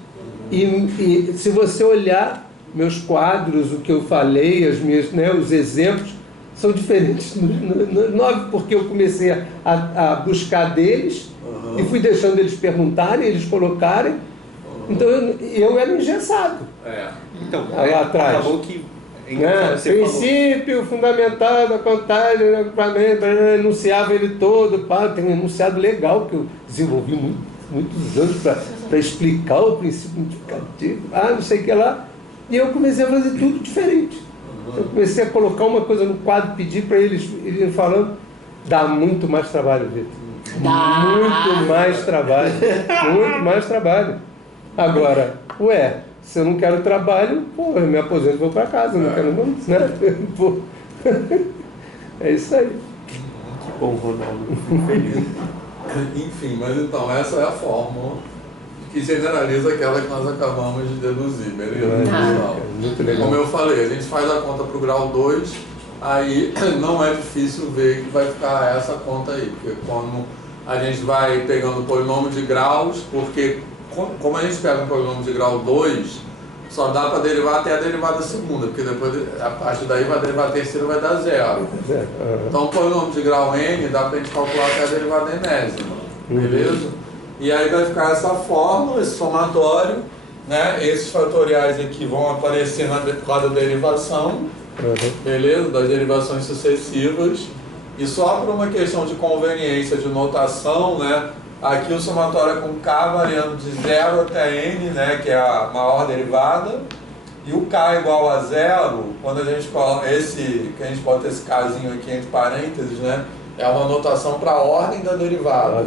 e se você olhar meus quadros, o que eu falei, as minhas, né, os exemplos, são diferentes no 9, porque eu comecei a buscar deles e fui deixando eles perguntarem, eles colocarem. Então eu era engessado. Então, lá atrás. Acabou que... Princípio fundamental da contagem, enunciava ele todo, tem um enunciado legal que eu desenvolvi muitos anos para explicar o princípio multiplicativo, não sei o que lá, e eu comecei a fazer tudo diferente. Eu comecei a colocar uma coisa no quadro, pedir para eles falando, dá muito mais trabalho, Vitor. Muito mais trabalho. Agora, se eu não quero trabalho, eu me aposento e vou para casa, não quero mais, né? É isso aí. Que bom, Ronaldo. Fico feliz. Enfim, mas então, essa é a fórmula que generaliza aquela que nós acabamos de deduzir, beleza? Muito legal. Como eu falei, a gente faz a conta para o grau 2, aí não é difícil ver que vai ficar essa conta aí, porque como a gente vai pegando o polinômio de graus, porque como a gente pega um polinômio de grau 2, só dá para derivar até a derivada segunda, porque depois, a partir daí, vai derivar a terceira vai dar 0. Então, o polinômio de grau n dá para a gente calcular até a derivada enésima, beleza? E aí vai ficar essa fórmula, esse somatório, né? Esses fatoriais aqui vão aparecer na cada derivação, beleza? Das derivações sucessivas. E só por uma questão de conveniência de notação, né? Aqui o somatório é com K variando de 0 até N, né, que é a maior derivada. E o K igual a 0, quando a gente coloca que a gente bota esse Kzinho aqui entre parênteses, né, é uma notação para a ordem da derivada.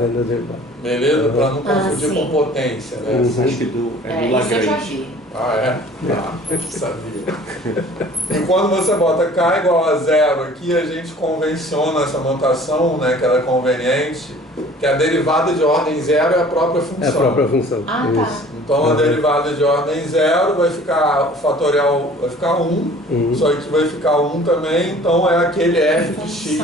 Beleza? Para não confundir com potência, né? Acho que do isso eu já vi. Sabia. E quando você bota K igual a 0 aqui, a gente convenciona essa notação, né, que ela é conveniente, que a derivada de ordem 0 é a própria função. É a própria função. Então a derivada de ordem 0 vai ficar, o fatorial vai ficar 1, só que vai ficar 1 também, então é aquele f de x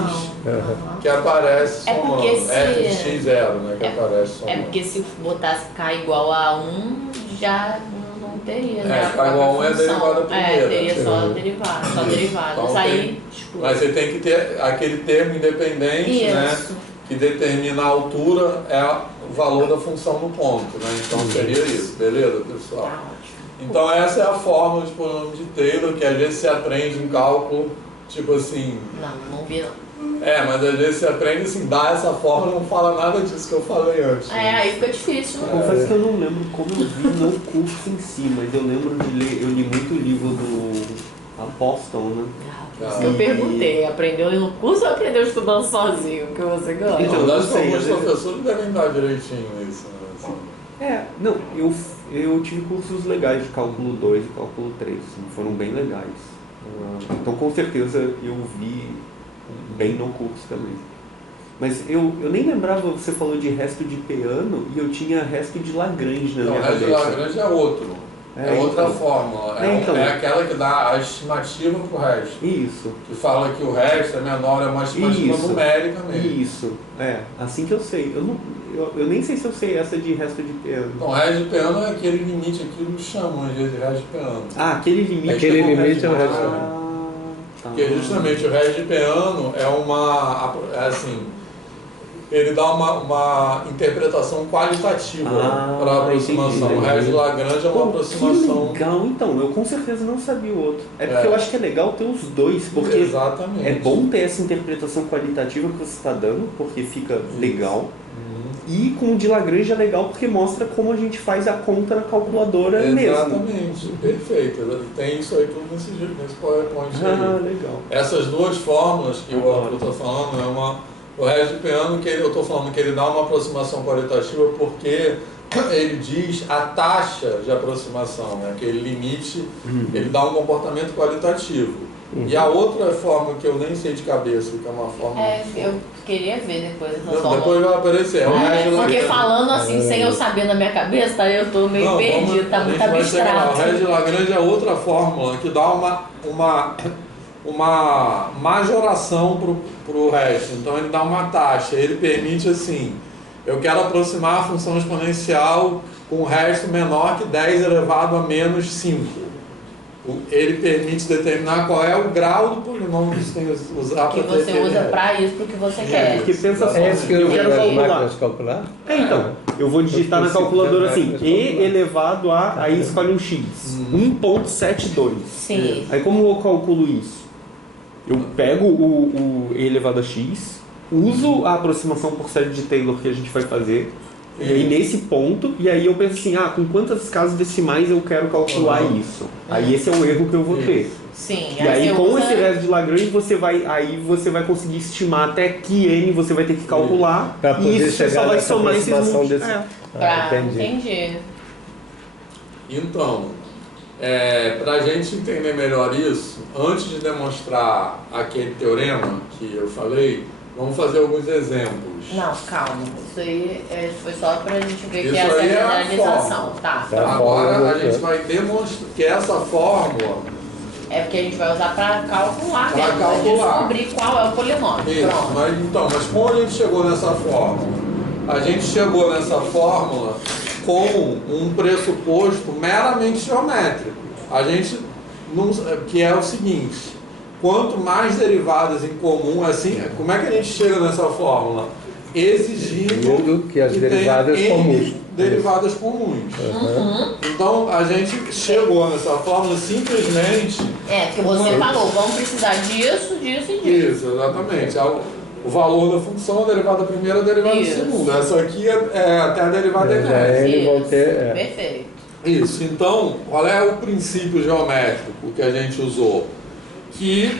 que aparece somando. F de x 0, né, que aparece somando. É porque se botasse K igual a 1, já não teria, né? K igual a 1 é a derivada primeira. Teria só derivada. Então, mas você tem que ter aquele termo independente, né? Que determina a altura, é o valor da função no ponto, né? Então seria isso, beleza, pessoal? Então essa é a fórmula de polinômio de Taylor, que às vezes se aprende em cálculo, tipo assim... Não vi não. Mas às vezes você aprende assim, dá essa fórmula, não fala nada disso que eu falei antes. Aí fica difícil. Confesso que eu não lembro como eu vi no curso em si, mas eu lembro de ler, eu li muito o livro do Apóstolo, né? Eu perguntei, aprendeu no curso ou aprendeu estudando sozinho, que você gosta? Então, acho que alguns professores devem dar direitinho isso, né? Não, eu tive cursos legais de cálculo 2 e cálculo 3, assim, foram bem legais. Então com certeza eu vi bem no curso também. Mas eu nem lembrava, você falou de resto de Peano e eu tinha resto de Lagrange na minha cabeça. O resto de Lagrange é outro. É outra fórmula. É aquela que dá a estimativa para o resto. Isso. Que fala que o resto é menor, é uma estimativa numérica mesmo. Isso. Assim que eu sei. Eu nem sei se eu sei essa de resto de Peano. Então, resto de Peano é aquele limite que eles chamam às vezes de resto de Peano. Aquele limite. Aquele limite é o resto de Peano. Porque justamente o resto de Peano é assim, ele dá uma interpretação qualitativa para a aproximação. O resto de Lagrange é uma aproximação. Que legal, então, eu com certeza não sabia o outro. Porque eu acho que é legal ter os dois, porque exatamente. É bom ter essa interpretação qualitativa que você está dando, porque fica legal. E com o de Lagrange é legal porque mostra como a gente faz a conta na calculadora mesmo. Exatamente, perfeito. Tem isso aí tudo nesse PowerPoint aí. Legal. Essas duas fórmulas que o Arthur está falando, o resto de Peano, que eu estou falando que ele dá uma aproximação qualitativa porque ele diz a taxa de aproximação, né? Aquele limite, ele dá um comportamento qualitativo. E a outra fórmula que eu nem sei de cabeça, que é uma fórmula... eu queria ver depois essa fórmula. Depois vai aparecer. Porque falando assim, sem eu saber na minha cabeça, eu estou meio perdido, tá muito abstrato. O resto de Lagrange é outra fórmula que dá uma majoração para o resto. Então ele dá uma taxa, ele permite assim, eu quero aproximar a função exponencial com o resto menor que 10 elevado a menos 5. Ele permite determinar qual é o grau do polinômio que você tem que usar para que você usa para isso, porque você quer. Porque pensa assim, eu quero calcular. Então, eu vou digitar na calculadora assim, E elevado a, aí escolhe um X, 1.72. Sim. Aí como eu calculo isso? Eu pego o E elevado a X, uso a aproximação por série de Taylor que a gente vai fazer, e aí nesse ponto, e aí eu penso assim, com quantas casas decimais eu quero calcular isso? Aí esse é o erro que eu vou ter. Sim. E aí com esse resto de Lagrange você vai conseguir estimar até que N você vai ter que calcular, e isso você só vai somar esses múltiplos. Entendi. Então, para a gente entender melhor isso, antes de demonstrar aquele teorema que eu falei, vamos fazer alguns exemplos. Não, calma. Isso aí foi só para a gente ver isso que essa é a generalização. Agora a gente vai demonstrar que essa fórmula... É porque a gente vai usar para calcular, para descobrir qual é o polinômio. Isso, mas como a gente chegou nessa fórmula? A gente chegou nessa fórmula com um pressuposto meramente geométrico. A gente não, que é o seguinte: quanto mais derivadas em comum, assim, como é que a gente chega nessa fórmula? Exigindo que as derivadas comuns. Derivadas comuns. Então a gente chegou nessa fórmula simplesmente. Que você falou, vamos precisar disso, disso e disso. Isso, exatamente. O valor da função, a derivada primeira, a derivada segunda. Essa aqui é até a derivada N. Perfeito. Isso. Então, qual é o princípio geométrico que a gente usou? Que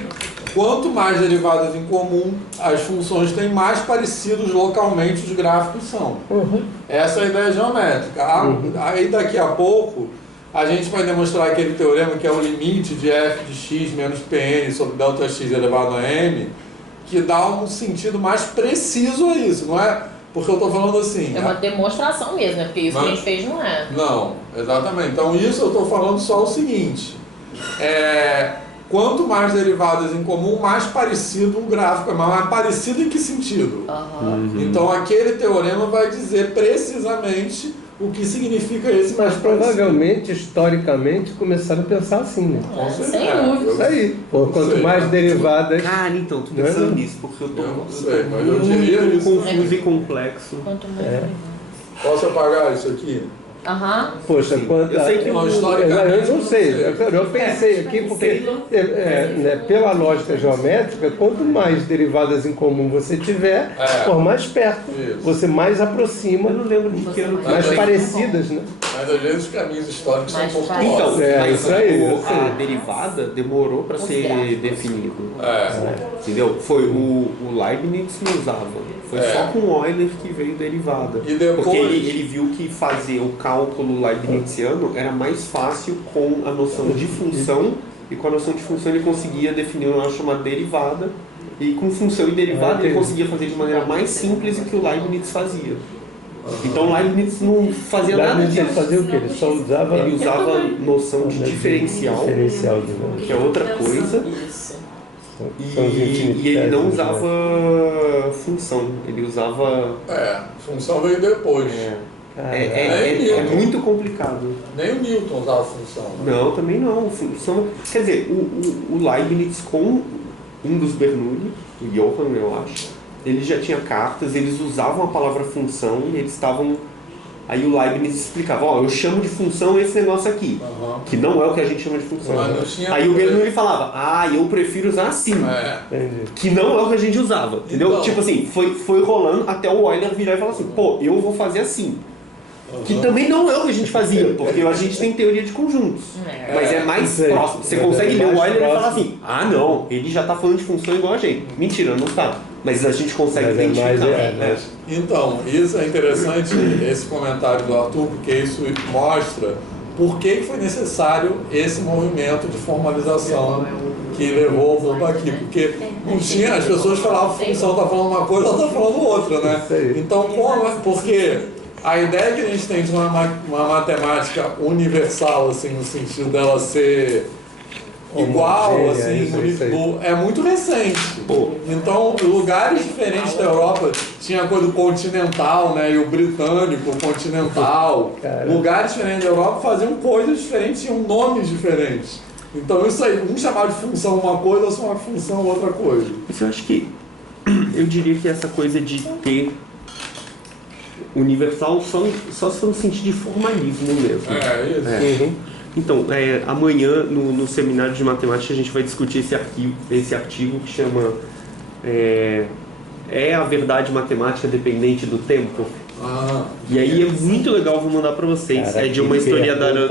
quanto mais derivadas em comum as funções têm, mais parecidos localmente os gráficos são. Essa é a ideia geométrica. Aí daqui a pouco a gente vai demonstrar aquele teorema que é o limite de f de x menos Pn sobre Δx elevado a m, que dá um sentido mais preciso a isso, não é? Porque eu estou falando assim... É uma demonstração mesmo, né? Porque isso que a gente fez não é. Não, exatamente. Então isso eu estou falando só o seguinte. Quanto mais derivadas em comum, mais parecido o gráfico é. Mais parecido em que sentido? Então aquele teorema vai dizer precisamente o que significa esse mais provavelmente, historicamente, começaram a pensar assim, né? Sem dúvida. Isso aí. Quanto mais derivadas... então, tô pensando nisso, porque eu tô muito confuso e complexo. Quanto mais Posso apagar isso aqui? Poxa, eu sei que eu não sei. Eu pensei aqui porque, pela lógica geométrica, quanto mais derivadas em comum você tiver, por mais perto, você mais aproxima. Eu não lembro de que mais parecidas, né? Mas às vezes os caminhos históricos são um pouco então, isso aí. A derivada demorou para ser definido. Entendeu? Foi o Leibniz não usava. Foi só com Euler que veio derivada. E depois... Porque ele viu que fazer o cálculo leibniziano era mais fácil com a noção de função, e com a noção de função ele conseguia definir uma chamada derivada, E com função e derivada ele conseguia fazer de maneira mais simples do que o Leibniz fazia. Então o Leibniz não fazia nada disso. Ele fazia o quê? Ele só usava... Ele usava noção de diferencial, que é outra coisa. E ele não usava função, ele usava... função veio depois. É muito complicado. Nem o Newton usava função. Né? Não, também não. Função, quer dizer, o Leibniz com um dos Bernoulli, o Johann, eu acho, ele já tinha cartas, eles usavam a palavra função e eles estavam... Aí o Leibniz explicava, eu chamo de função esse negócio aqui, que não é o que a gente chama de função. Aí o Bernoulli falava, eu prefiro usar assim, que não é o que a gente usava, entendeu? Então, tipo assim, foi rolando até o Euler virar e falar assim, eu vou fazer assim. Que também não é o que a gente fazia, porque a gente tem teoria de conjuntos, mas é mais próximo. Você consegue ler o Euler e falar assim, não, ele já está falando de função igual a gente. Mentira, não está. Mas a gente consegue identificar. Então, isso é interessante, esse comentário do Arthur, porque isso mostra por que foi necessário esse movimento de formalização que levou o povo aqui. Porque não tinha, as pessoas falavam função, está falando uma coisa, ela está falando outra, né? Então, porque a ideia que a gente tem de uma matemática universal, assim, no sentido dela ser igual, assim, é muito recente. Então, lugares diferentes da Europa, tinha a coisa do continental, né, e o britânico, o continental. Lugares diferentes da Europa faziam coisas diferentes, tinham nomes diferentes. Então, isso aí, um chamava de função uma coisa, outro chamava de função outra coisa. Isso eu acho que, eu diria que essa coisa de ter universal só se for no sentido de formalismo mesmo. Isso. Então, amanhã no seminário de matemática a gente vai discutir esse artigo que chama a verdade matemática dependente do tempo? E aí é muito legal, vou mandar para vocês. É de uma historiadora.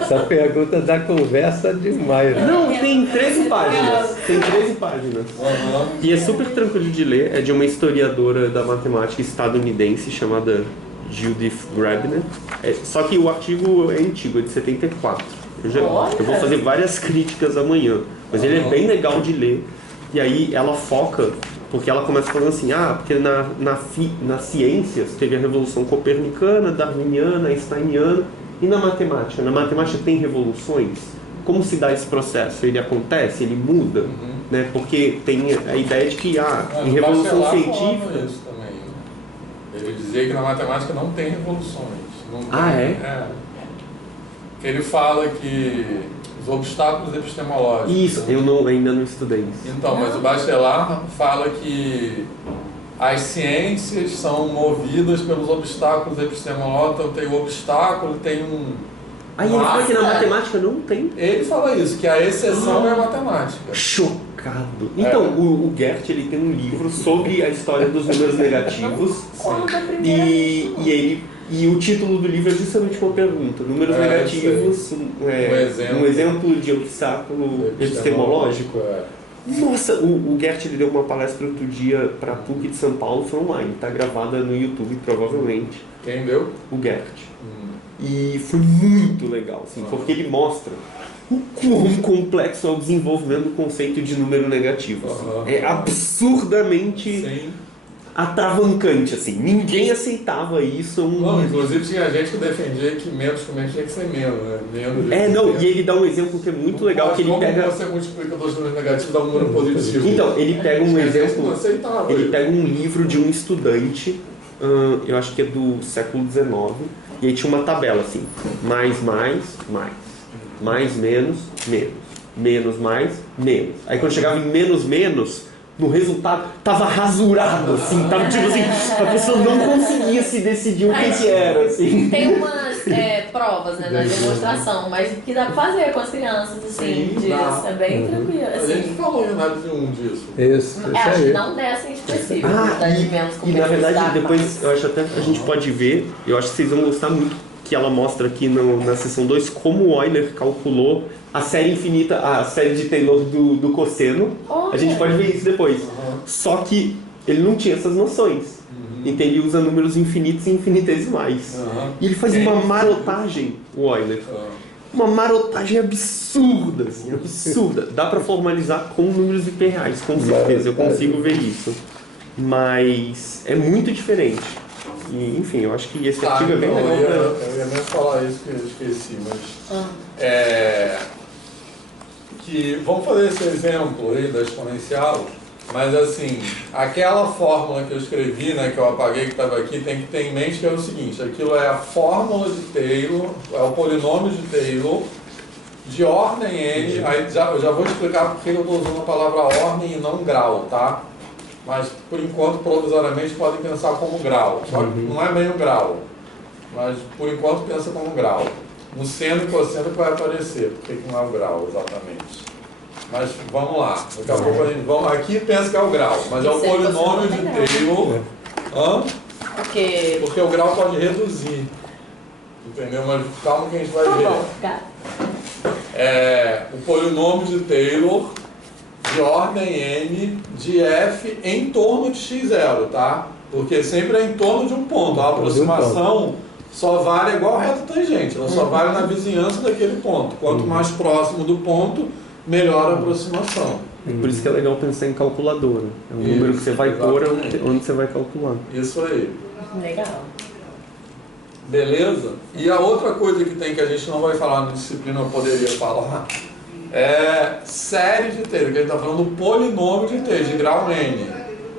Essa pergunta dá conversa demais. Não, tem 13 páginas. E é super tranquilo de ler. É de uma historiadora da matemática estadunidense chamada Judith Grabner. Só que o artigo é antigo, é de 74. Eu vou fazer várias críticas amanhã, mas ele é bem legal de ler. E aí ela foca, porque ela começa falando assim, porque nas ciências teve a revolução copernicana, darwiniana, einsteiniana, e na matemática? Na matemática tem revoluções? Como se dá esse processo? Ele acontece? Ele muda? Né? Porque tem a ideia de que em revolução científica... Isso também. Ele dizia que na matemática não tem revoluções. Não tem, Ele fala que os obstáculos epistemológicos... Isso, eu ainda não estudei isso. Então, mas o Bachelard fala que as ciências são movidas pelos obstáculos epistemológicos. Então tem o obstáculo, tem um... Aí ele fala que na matemática não tem. Ele fala isso, que a exceção é a matemática. Chocado. Então, o Gert ele tem um livro sobre a história dos números negativos. E o título do livro é justamente uma pergunta. Números negativos, um exemplo de obstáculo epistemológico. Nossa, o Gert ele deu uma palestra outro dia para a PUC de São Paulo, foi online, está gravada no YouTube provavelmente. Quem deu? O Gert. E foi muito legal, assim, porque ele mostra o quão complexo é o desenvolvimento do conceito de número negativo. Assim. É absurdamente atravancante, assim. Ninguém aceitava isso. Inclusive tinha gente que defendia que menos tinha que ser menos, né? E ele dá um exemplo que é muito legal, que ele pega... Como você multiplica dois números negativos e dá um número positivo? Então, ele pega um exemplo... Ele pega um livro de um estudante, eu acho que é do século XIX, e aí tinha uma tabela assim, mais, menos, menos. Aí quando chegava em menos, no resultado, tava rasurado, assim, tava tipo assim, a pessoa não conseguia se decidir o que era, assim. Tem umas provas, né, da demonstração, mas que dá pra fazer com as crianças, assim, disso, é bem tranquilo, assim. A gente falou em análise 1 disso. Isso acho que não dessa em específico, e na verdade, depois, eu acho até que a gente pode ver, eu acho que vocês vão gostar muito, que ela mostra aqui na seção 2 como o Euler calculou a série infinita, a série de Taylor do cosseno. A gente pode ver isso depois. Só que ele não tinha essas noções. Então ele usa números infinitos e infinitesimais. E ele faz uma marotagem, o Euler. uma marotagem absurda, assim, absurda. Dá para formalizar com números hiperreais, com certeza, eu consigo ver isso. Mas é muito diferente. E, enfim, eu acho que esse artigo é bem legal. Eu ia mesmo falar isso que eu esqueci, mas... vamos fazer esse exemplo aí da exponencial, mas assim, aquela fórmula que eu escrevi, né, que eu apaguei, que estava aqui, tem que ter em mente que é o seguinte: aquilo é a fórmula de Taylor, é o polinômio de Taylor, de ordem n, aí eu já vou explicar porque eu estou usando a palavra ordem e não grau, tá? Mas por enquanto, provisoriamente, podem pensar como grau, só que não é bem o grau, mas por enquanto pensa como grau. No seno e cosseno que vai aparecer, porque que não é o grau exatamente. Mas vamos lá, daqui a pouco a gente aqui pensa que é o grau, mas é o polinômio de Taylor. Porque o grau pode reduzir, entendeu? Mas calma que a gente vai ver. O polinômio de Taylor de ordem n de f em torno de x0, tá? Porque sempre é em torno de um ponto, a aproximação só vale igual reta tangente, ela só vale na vizinhança daquele ponto. Quanto mais próximo do ponto, melhor a aproximação. Por isso que é legal pensar em calculadora. É um número que você vai pôr onde você vai calcular. Isso aí. Legal. Beleza? E a outra coisa que tem que a gente não vai falar na disciplina, eu poderia falar, é série de Taylor, que a gente está falando do polinômio de Taylor, de grau n.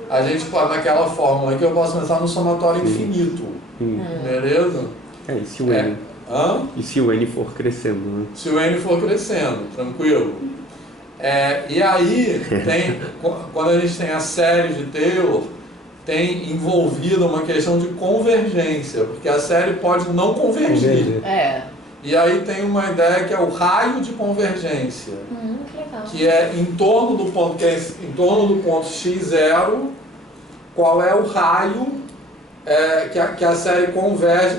A gente, naquela fórmula aqui, eu posso pensar no somatório infinito. Beleza? E se o n? E se o n for crescendo, né? Se o n for crescendo, tranquilo. E aí, quando a gente tem a série de Taylor, tem envolvida uma questão de convergência, porque a série pode não convergir. E aí tem uma ideia que é o raio de convergência, que é em torno do ponto, x0, qual é o raio que a série converge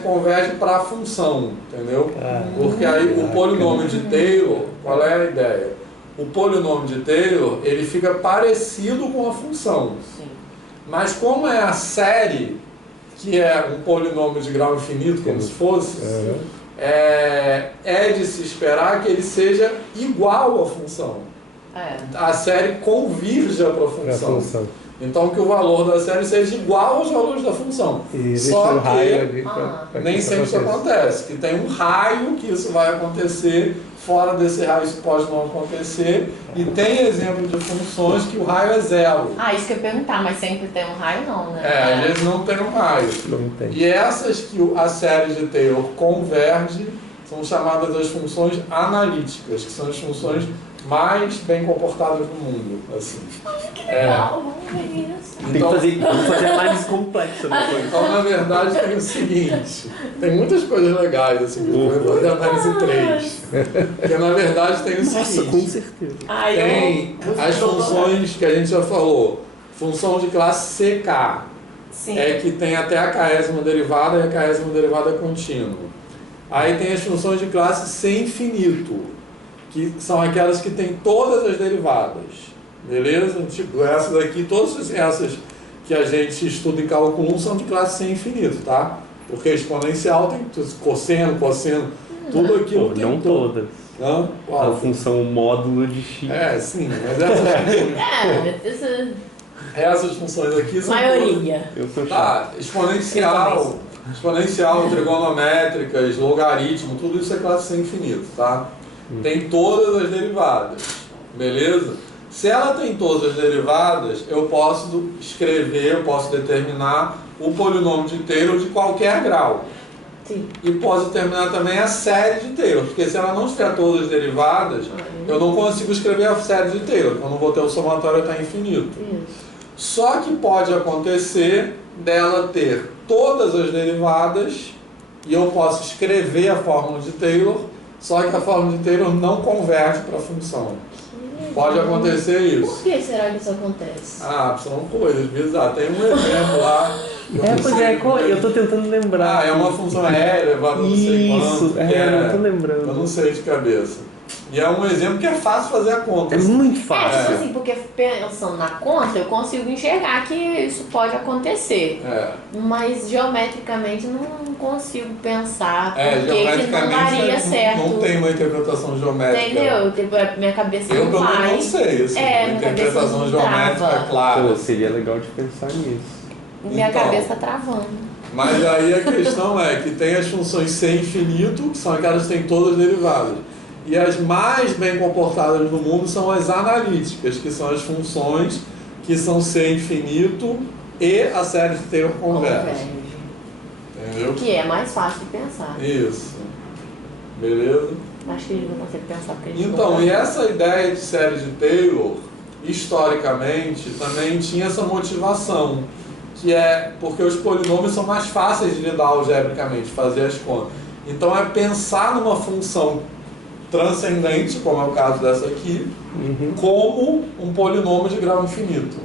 para a função, entendeu? Porque aí o polinômio de Taylor, qual é a ideia? O polinômio de Taylor, ele fica parecido com a função. Sim. Mas como é a série, que é um polinômio de grau infinito, como se fosse, é de se esperar que ele seja igual à função. A série convirja para a função. Então que o valor da série seja igual aos valores da função. Só que nem sempre isso acontece. Que tem um raio que isso vai acontecer, fora desse raio isso pode não acontecer. E tem exemplo de funções que o raio é zero. Isso que eu ia perguntar, mas sempre tem um raio não, né? Às vezes não tem um raio. E essas que a série de Taylor converge são chamadas as funções analíticas, que são as funções mais bem comportadas do mundo, assim. Que legal, vamos ver isso. Então, tem que fazer análise complexa depois. Então, na verdade, tem o seguinte, tem muitas coisas legais, assim, que eu vou fazer análise 3. Porque, na verdade, tem o seguinte. Com certeza. Tem as funções que a gente já falou, função de classe CK, que tem até a késima derivada, e a késima derivada contínua. Aí tem as funções de classe C infinito, que são aquelas que têm todas as derivadas, beleza? Tipo, essas aqui, todas essas que a gente estuda em cálculo 1 são de classe C infinito, tá? Porque exponencial tem cosseno, tudo aquilo tem. Não todas. A função módulo de x. Sim, mas essas funções... Essas funções aqui são... Maioria. Exponencial, trigonométricas, logaritmo, tudo isso é classe C infinito, tá? Tem todas as derivadas, beleza? Se ela tem todas as derivadas, eu posso determinar o polinômio de Taylor de qualquer grau. Sim. E posso determinar também a série de Taylor, porque se ela não tiver todas as derivadas, eu não consigo escrever a série de Taylor, porque eu não vou ter o somatório até infinito. Isso. Só que pode acontecer dela ter todas as derivadas, e eu posso escrever a fórmula de Taylor, só que a fórmula de Taylor não converte para a função. Pode acontecer isso. Por que será que isso acontece? São coisas bizarras. Tem um exemplo lá. Eu estou tentando lembrar. É uma função elevada, não sei quanto. Eu não estou lembrando. Eu não sei de cabeça. E é um exemplo que é fácil fazer a conta. É muito fácil. Tipo assim, porque pensando na conta, eu consigo enxergar que isso pode acontecer. Mas geometricamente não consigo pensar porque que não daria certo. Não tem uma interpretação geométrica. Entendeu? Tipo, minha cabeça eu não vai. Eu não sei. Assim, minha interpretação geométrica, claro. Pô, seria legal de pensar nisso. Minha cabeça tá travando. Mas aí a questão é que tem as funções C infinito, que são aquelas que têm todas derivadas. E as mais bem comportadas no mundo são as analíticas, que são as funções que são C infinito e a série de Taylor converge. Entendeu? Que é mais fácil de pensar. Isso. Beleza? Acho que ele não consegue pensar porque a gente Então, e essa ideia de série de Taylor, historicamente, também tinha essa motivação, que é porque os polinômios são mais fáceis de lidar algebricamente, fazer as contas. Então é pensar numa função transcendente, como é o caso dessa aqui, como um polinômio de grau infinito.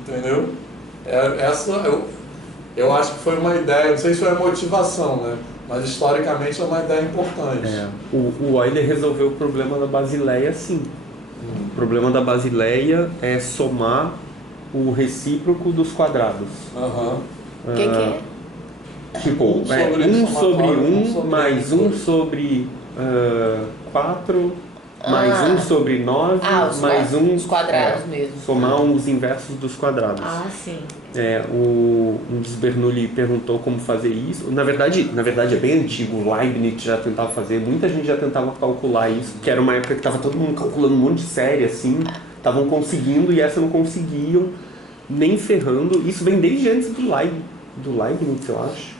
Entendeu? Eu acho que foi uma ideia, não sei se foi a motivação, né? Mas historicamente é uma ideia importante. O Euler resolveu o problema da Basileia assim. O problema da Basileia é somar o recíproco dos quadrados. O que é? Tipo, 1 sobre 1 mais 1 sobre 4 mais 1 sobre 9 mais 1... Os quadrados mesmo. Somar os inversos dos quadrados. Sim. O Bernoulli perguntou como fazer isso. Na verdade é bem antigo. O Leibniz já tentava fazer. Muita gente já tentava calcular isso. Que era uma época que estava todo mundo calculando um monte de série, assim. Estavam conseguindo e essa não conseguiam. Nem ferrando. Isso vem desde antes do Leibniz, eu acho.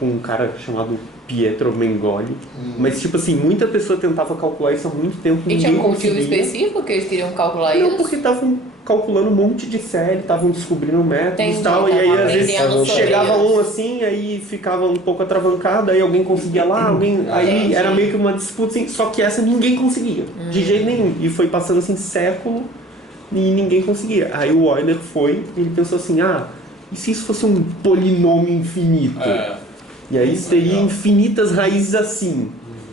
Com um cara chamado Pietro Mengoli. Mas, tipo assim, muita pessoa tentava calcular isso há muito tempo. E tinha um motivo específico que eles queriam calcular isso? Não, porque estavam calculando um monte de série, estavam descobrindo métodos e tal. E aí, às vezes, chegava um assim, aí ficava um pouco atravancado, aí alguém conseguia lá, aí era meio que uma disputa, assim, só que essa ninguém conseguia, de jeito nenhum. E foi passando, assim, século e ninguém conseguia. Aí o Euler ele pensou assim, e se isso fosse um polinômio infinito? E aí teria infinitas raízes assim.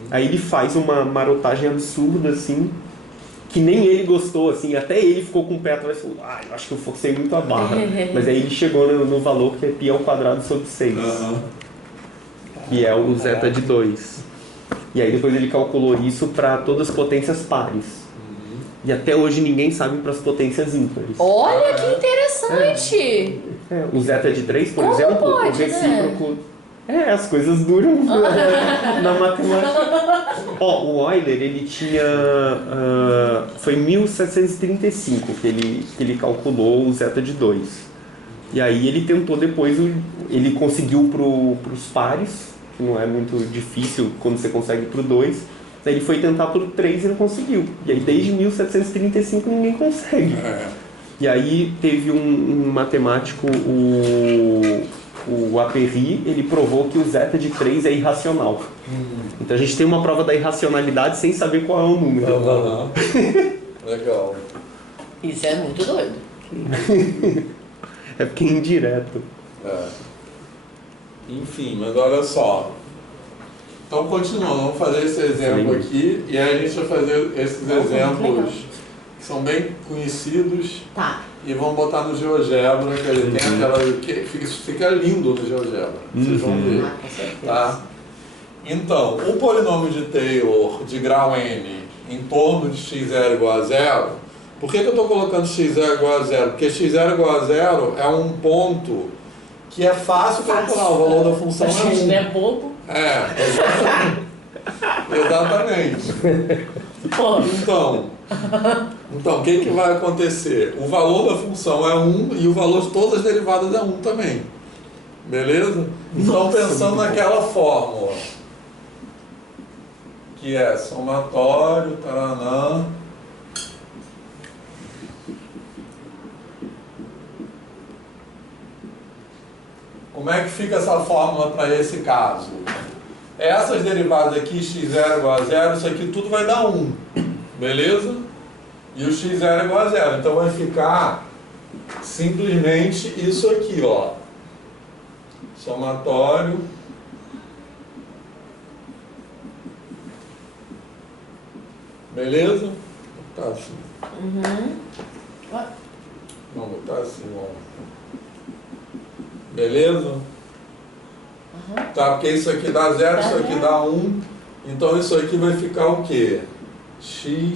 Aí ele faz uma marotagem absurda, assim, que nem ele gostou, assim, até ele ficou com o pé atrás e falou, eu acho que eu forcei muito a barra. Mas aí ele chegou no valor que é π ao quadrado sobre 6, que é o zeta de 2. E aí depois ele calculou isso para todas as potências pares. E até hoje ninguém sabe para as potências ímpares. Olha que interessante! O zeta de 3, por exemplo, o recíproco... as coisas duram na matemática. O Euler, ele tinha... foi em 1735 que ele calculou o zeta de 2. E aí ele tentou depois, ele conseguiu para os pares, que não é muito difícil quando você consegue para o 2. Aí ele foi tentar para o 3 e não conseguiu. E aí desde 1735 ninguém consegue. E aí teve um matemático, o Apéry, ele provou que o zeta de 3 é irracional. Então a gente tem uma prova da irracionalidade sem saber qual é o número. Legal. Isso é muito doido. É porque é indireto. Enfim, mas olha só. Então continuando, vamos fazer esse exemplo aqui e aí a gente vai fazer esses exemplos que são bem conhecidos. E vamos botar no GeoGebra, que a gente tem aquela que fica lindo no GeoGebra. Vocês vão ver. Tá? Então, o polinômio de Taylor de grau n em torno de x0 igual a 0, por que eu estou colocando x0 igual a 0? Porque x0 igual a 0 é um ponto que é fácil calcular, o valor da função é 1. Não é bobo? Exatamente. Então, o que vai acontecer? O valor da função é 1 e o valor de todas as derivadas é 1 também. Beleza? Então, pensando naquela fórmula, que é somatório, taranã, como é que fica essa fórmula para esse caso? Essas derivadas aqui, x0 igual a 0, isso aqui tudo vai dar 1. Beleza? E o x0 igual a 0. Então vai ficar simplesmente isso aqui, ó. Somatório. Beleza? Tá assim. Uhum. Vamos botar assim, ó. Beleza? Uhum. Tá, porque isso aqui dá 0, isso aqui dá 1. Então isso aqui vai ficar o quê? xn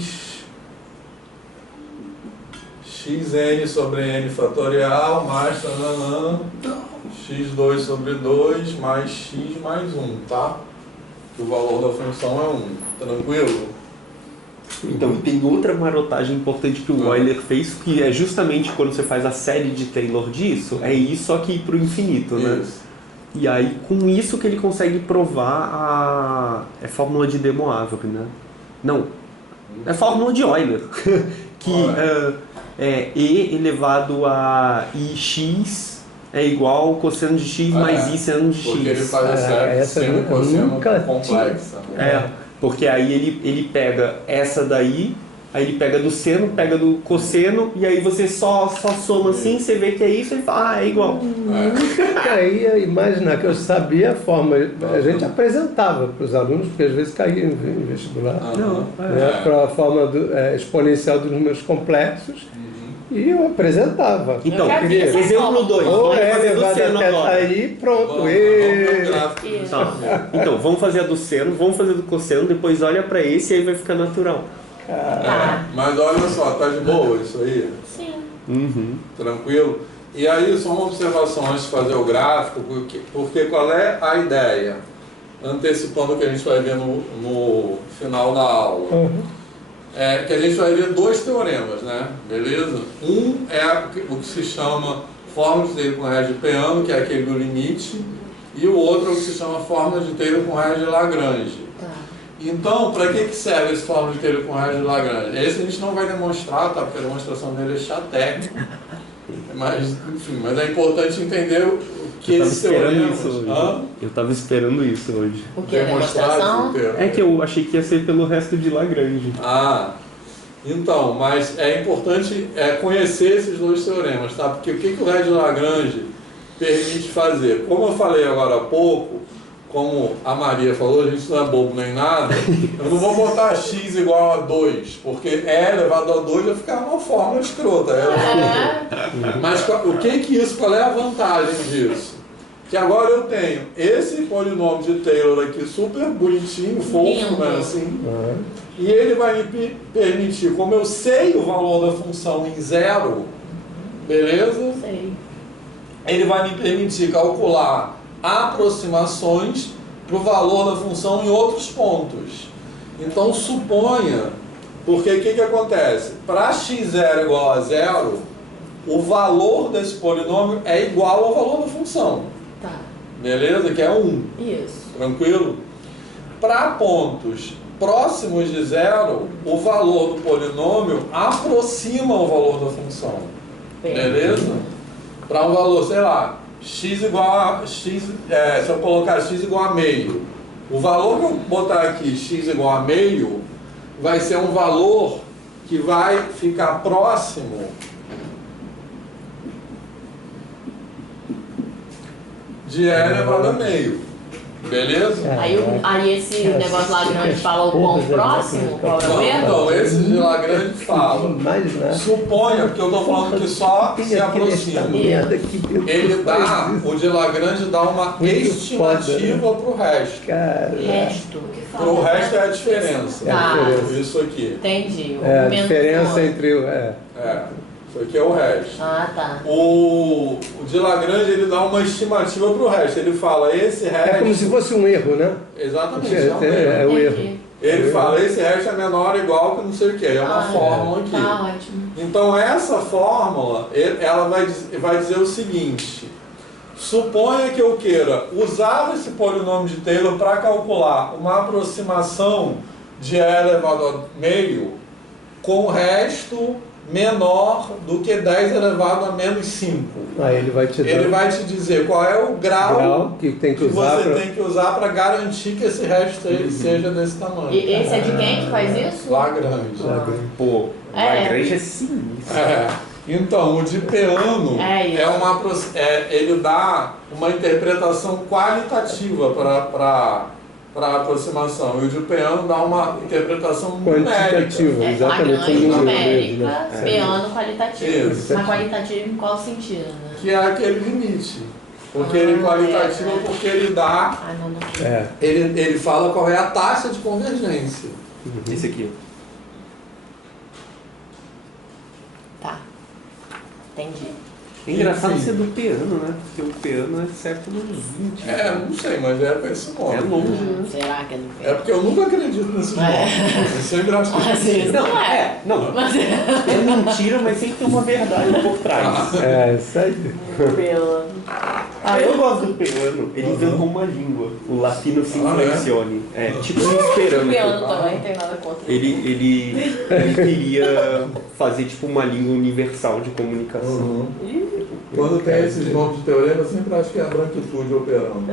sobre n fatorial mais x2 sobre 2 mais x mais 1, tá? Que o valor da função é 1. Tranquilo? Então, tem outra marotagem importante que o Euler fez, que é justamente quando você faz a série de Taylor disso, é isso só que ir para o infinito, né? Isso. E aí, com isso que ele consegue provar a fórmula de De Moivre, né? Não, é fórmula de Euler, que E elevado a IX é igual ao cosseno de X mais I seno de X. Porque ele faz a série seno cosseno complexa. Porque aí ele pega essa daí, aí ele pega do seno, pega do cosseno, e aí você só soma assim, você vê que é isso, e fala, é igual. Aí ia imaginar que eu sabia a forma, a gente apresentava para os alunos, porque às vezes caía em vestibular, para a forma exponencial dos números complexos, e eu apresentava. Então, exemplo 2. Ou elevado até aí, pronto. Então, vamos fazer a do seno, vamos fazer a do cosseno, depois olha para esse e aí vai ficar natural. Mas olha só, tá de boa isso aí? Sim. Uhum. Tranquilo? E aí, só uma observação antes de fazer o gráfico, porque qual é a ideia? Antecipando o que a gente vai ver no final da aula. Que a gente vai ver 2 teoremas, né? Beleza? Um é o que se chama fórmula de Taylor com raiz de Peano, que é aquele do limite, e o outro é o que se chama fórmula de Taylor com raiz de Lagrange. Então, para que serve esse fórmula de Taylor com raiz de Lagrange? Esse a gente não vai demonstrar, tá? Porque a demonstração dele é chatécnica. Mas, enfim, mas é importante entender o que esse teorema... Eu estava esperando isso hoje. O que é demonstração? É que eu achei que ia ser pelo resto de Lagrange. Então, mas é importante conhecer esses 2 teoremas, tá? Porque o que o raiz de Lagrange permite fazer? Como eu falei agora há pouco, como a Maria falou, a gente não é bobo nem nada, eu não vou botar x igual a 2, porque E elevado a 2 vai ficar uma fórmula escrota. Mas qual é a vantagem disso? Que agora eu tenho esse polinômio de Taylor aqui super bonitinho, fofo, né, assim, e ele vai me permitir, como eu sei o valor da função em 0, beleza? Sei. Ele vai me permitir calcular aproximações para o valor da função em outros pontos. Então suponha, porque o que acontece? Para x0 igual a 0, o valor desse polinômio é igual ao valor da função. Beleza? Que é 1. Isso. Tranquilo? Para pontos próximos de 0, o valor do polinômio aproxima o valor da função. Beleza? Para um valor, sei lá, x igual a x, se eu colocar x igual a meio, o valor que eu botar aqui, x igual a meio, vai ser um valor que vai ficar próximo de E elevado a meio. Beleza? Aí esse negócio Lagrange fala o quão próximo, qual é o erro? Então, esse de Lagrange fala. Suponha, porque eu estou falando que só se aproxima. Ele dá, o de Lagrange dá uma estimativa para o resto. Para o resto é a diferença. Isso aqui. Entendi. A diferença entre o... Isso aqui é o resto. O de Lagrange, ele dá uma estimativa para o resto. Ele fala, esse resto... É como se fosse um erro, né? Exatamente. É o erro. Ele fala, esse resto é menor ou igual que não sei o que. É uma fórmula aqui. Tá ótimo. Então, essa fórmula, ela vai dizer o seguinte. Suponha que eu queira usar esse polinômio de Taylor para calcular uma aproximação de E elevado a meio com o resto menor do que 10 elevado a menos 5. Aí ele vai te dizer qual é o grau que tem que você tem que usar para garantir que esse resto seja desse tamanho. E esse é de quem que faz isso? Lagrange. Pô, Lagrange é sinistro. Então, o de Peano ele dá uma interpretação qualitativa para para aproximação. E o de Peano dá uma interpretação quantitativa, exatamente. Numérica, Peano qualitativo. Isso. Mas qualitativo em qual sentido, né? Que é aquele limite. Porque ele é qualitativo porque ele dá. Ele fala qual é a taxa de convergência. Esse aqui. Tá. Entendi. É engraçado ser do Peano, né? Porque o Peano é século XX. Não sei, mas é para esse nome. É longe. Será que é do Peano? É porque eu nunca acredito nesses nomes. Eu sempre acho que Às vezes não é. Não, é mentira, mas sempre tem uma verdade por trás. Isso aí. Peano. Eu gosto do Peano. Ele inventou uma língua. O latino se inflexione. Tipo esperando. O Peano também tem nada contra. Ele queria fazer tipo uma língua universal de comunicação. Quando tem esses nomes de teorema, eu sempre acho que é a branquitude operando.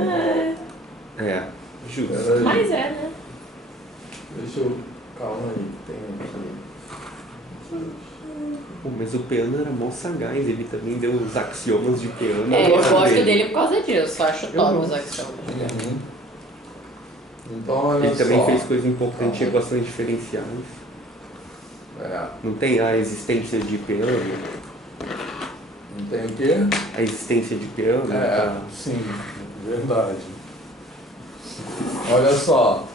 Justo. Mas né? Deixa eu... Calma aí, tem aqui. Pô, mas o Peano era mó sagaz, ele também deu os axiomas de Peano. Eu gosto dele por causa disso, acho top os axiomas. Então, olha ele também só. fez coisas importantes, equações diferenciais. Não tem a existência de Peano? Não tem o quê? A existência de Peano? Sim, verdade. Olha só.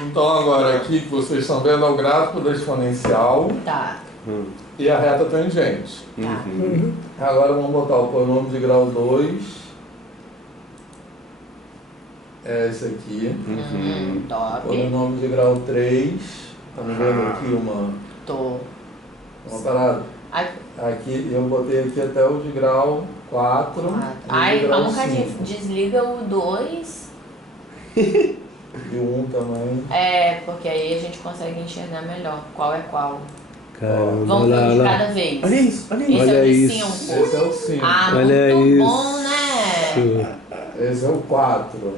Então agora aqui que vocês estão vendo é o gráfico da exponencial e a reta tangente. Agora vamos botar o polinômio de grau 2. É esse aqui. Top. Polinômio de grau 3. Estamos vendo aqui uma parada. Aqui, eu botei aqui até o de grau 4. Calma um bocadinho. Desliga o 2. E o 1 também. Porque aí a gente consegue enxergar melhor qual é qual. Caramba, Vamos ver de cada vez. Olha isso, olha isso. Esse Olha é o de isso. 5. Esse é o 5. Olha Muito isso. bom, né? Esse é o 4.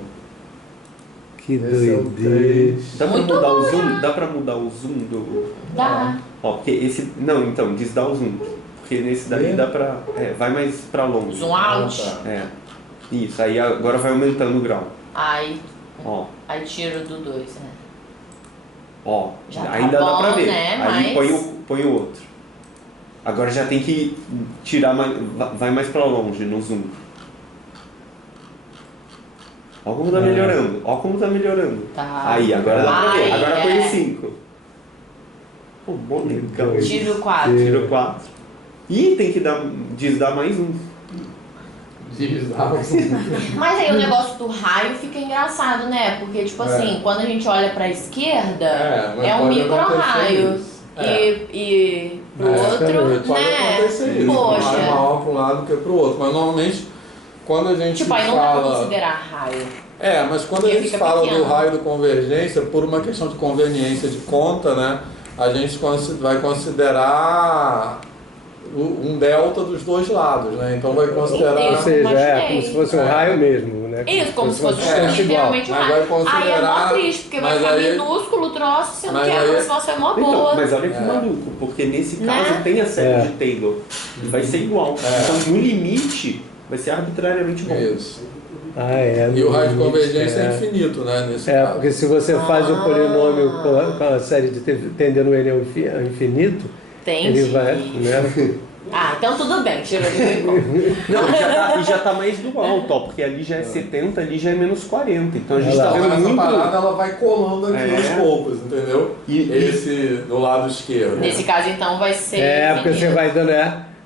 Que Esse é o doideira. 3. Dá pra mudar o zoom? Dá pra mudar o zoom do... Dá. Porque esse... Não, então, desdá o zoom. Porque nesse daí dá pra... vai mais pra longe. Zoom out. Isso, aí agora vai aumentando o grau. Aí tiro do 2, né? Já tá ainda bom, dá pra ver. né? Aí põe o outro. Agora já tem que tirar mais... Vai mais pra longe no zoom. Ó como tá melhorando. Ó como tá melhorando. Tá. Aí, agora dá pra ver. Agora põe o 5. Pô, bom, legal. Tiro 4. Tiro 4. Ih, tem que desdar mais um. Mas aí o negócio do raio fica engraçado, né? Porque, tipo assim, quando a gente olha pra esquerda, é um micro-raio. E pro outro, pode acontecer isso. Poxa. Um raio maior para um lado que para o outro. Mas normalmente, quando a gente aí não fala... dá pra considerar raio. Mas quando a gente fala do raio de convergência, por uma questão de conveniência de conta, né? A gente vai considerar um delta dos dois lados, né? Então vai considerar... Ou seja, como se fosse um raio mesmo, né? Isso, como se fosse literalmente um raio. Aí é mó triste, porque vai ficar minúsculo o troço, sendo que a aproximação é mó boa. Mas olha que maluco, porque nesse caso tem a série de Taylor. E vai ser igual. Então, no limite, vai ser arbitrariamente bom. Isso. E o raio de convergência é infinito, né? Nesse caso. Porque se você faz o polinômio com a série de tendendo ele ao infinito, ele vai... Né? Então tudo bem, tirou de Não, já tá mais do alto, ó, porque ali já é 70, ali já é menos 40. Então a gente tá vendo essa muito... parada ela vai colando aqui aos poucos, entendeu? Esse do lado esquerdo. Nesse caso, então, vai ser... porque você vai dando...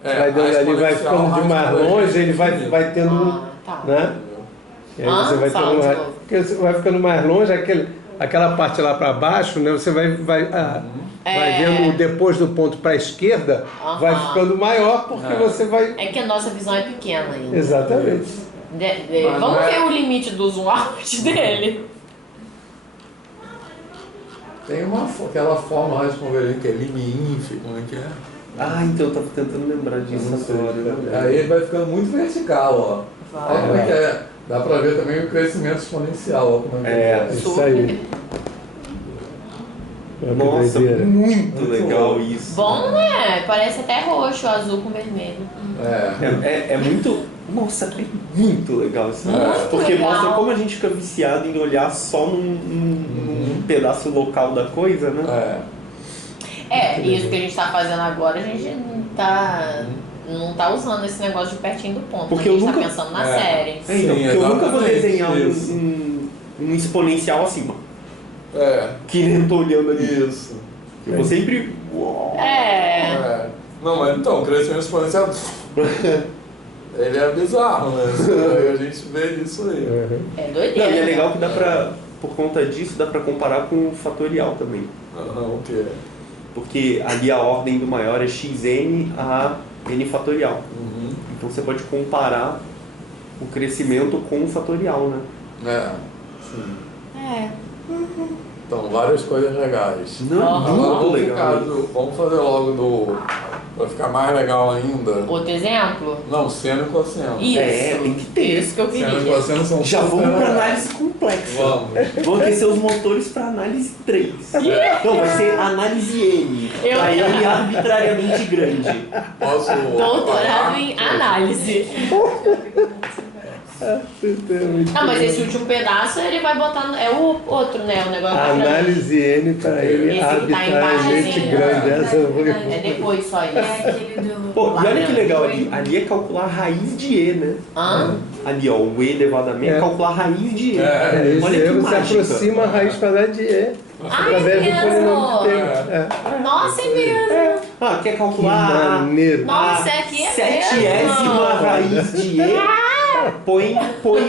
vai dando ali, vai ficando de mais longe, ele vai tendo... né? E aí você vai tendo porque você vai ficando mais longe, aquela parte lá para baixo, né? Você vai vendo depois do ponto para a esquerda, vai ficando maior porque você vai... É que a nossa visão é pequena ainda. Exatamente. Vamos ver o limite do zoom out dele. Tem aquela forma lá de convergência que é lim-inf, como é que é? Então eu tava tentando lembrar disso agora. Aí ele vai ficando muito vertical, ó. Olha como é que é. Dá pra ver também o crescimento exponencial, ó, como é que é. Isso aí. Nossa, muito legal isso. Bom, né? Parece até roxo, azul com vermelho. É muito... Nossa, é muito legal isso. Porque legal. Mostra como a gente fica viciado em olhar só num pedaço local da coisa, né? Isso que a gente tá fazendo agora, a gente não tá usando esse negócio de pertinho do ponto. Porque a gente nunca... tá pensando na série. Sim, porque eu nunca vou desenhar um exponencial acima. Que nem tô olhando ali. Isso. Eu vou sempre... Não, mas então, o crescimento exponencial... Ele é bizarro, né? A gente vê isso aí. É doideira. Não, e é legal que dá pra... Por conta disso, dá pra comparar com o fatorial também. O quê? Porque ali a ordem do maior é xn a n fatorial. Então você pode comparar o crescimento com o fatorial, né? Sim. Então, várias coisas legais. Muito legal. Vamos fazer logo pra ficar mais legal ainda. Outro exemplo? Não, seno e cosseno. Isso. Tem que ter. Isso que eu queria. Seno e cosseno são já vamos para análise complexa. Vamos aquecer os motores para análise 3. Então vai ser análise N. Para N arbitrariamente grande. Posso doutorado em análise. Mas esse último pedaço ele vai botar. É o outro, né? O negócio. Análise N para ele arbitrariamente grande. Essa é depois só isso. Aquele do. Pô, e olha que legal ali. Ali é calcular a raiz de E, né? Ali, ó, o E elevado a meio é calcular a raiz de E. Olha que você aproxima a raiz quadrada de E. Através do polinômio de tempo. Nossa, é mesmo. Quer calcular Nossa, aqui é 7ª raiz de E? Põe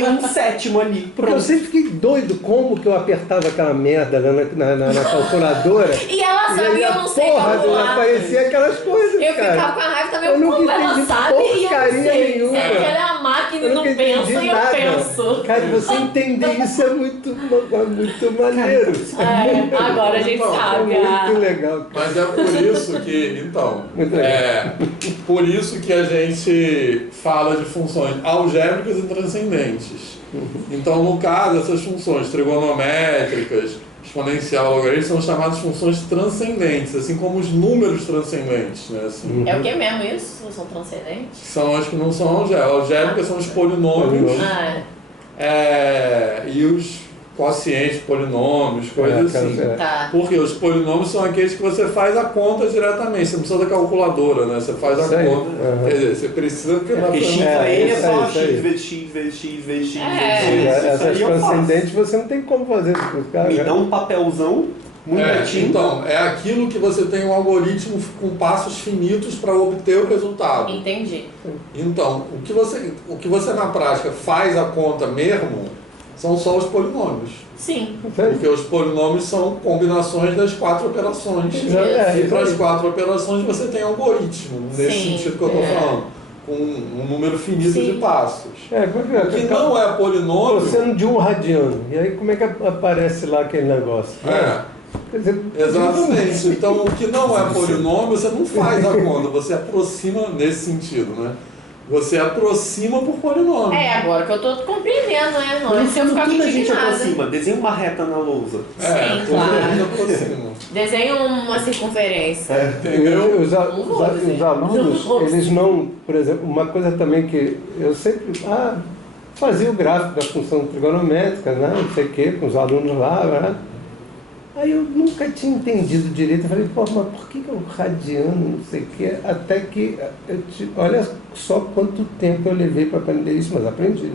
um 7º ali. Porque eu sempre fiquei doido como que eu apertava aquela merda na calculadora. E ela sabe, eu não sei calcular. Aparecia aquelas coisas, eu cara. ficava com a raiva também, como ela sabe e eu não sei. Nenhuma. Ela é a máquina e não pensa e eu penso. Cara, você entender isso é muito maneiro. Agora a gente sabe. É muito legal. Cara. Mas é por isso que, então, por isso que a gente fala de funções algébricas e transcendentes. Então, no caso, essas funções trigonométricas, exponencial, logarítmica, são chamadas funções transcendentes, assim como os números transcendentes, né? Assim, é o que mesmo isso? São transcendentes? São as que não são algébricas. Algébricas são os polinômios e os quocientes, polinômios, coisas assim. Porque os polinômios são aqueles que você faz a conta diretamente, você não precisa da calculadora, né? Você faz a conta. Quer dizer, você precisa... Porque x é só x vezes x vezes x vezes x vezes x. Essas transcendentes você não tem como fazer. Me dá um papelzão muito retinho. Então, é aquilo que você tem um algoritmo com passos finitos para obter o resultado. Entendi. Então, o que você na prática faz a conta mesmo são só os polinômios. Sim. Porque os polinômios são combinações das 4 operações. E para as 4 operações você tem algoritmo, nesse sentido que eu estou falando. Com um número finito de passos. O que não é polinômio... Sendo de 1 radiano. E aí como é que aparece lá aquele negócio? Exatamente. Então, o que não é polinômio, você não faz a conta, você aproxima nesse sentido, né? Você aproxima por polinômio. Agora que eu tô compreendendo, né? Não é se eu ficar tudo a gente aproxima. Desenha uma reta na lousa. Sim, claro. Desenha uma circunferência. Entendeu? Os alunos, eles não... Por exemplo, uma coisa também que eu sempre... fazia o gráfico da função trigonométrica, né? Não sei o quê, com os alunos lá, né? Aí eu nunca tinha entendido direito, eu falei, mas por que o radiano, não sei o quê, até que, olha só quanto tempo eu levei para aprender isso, mas aprendi.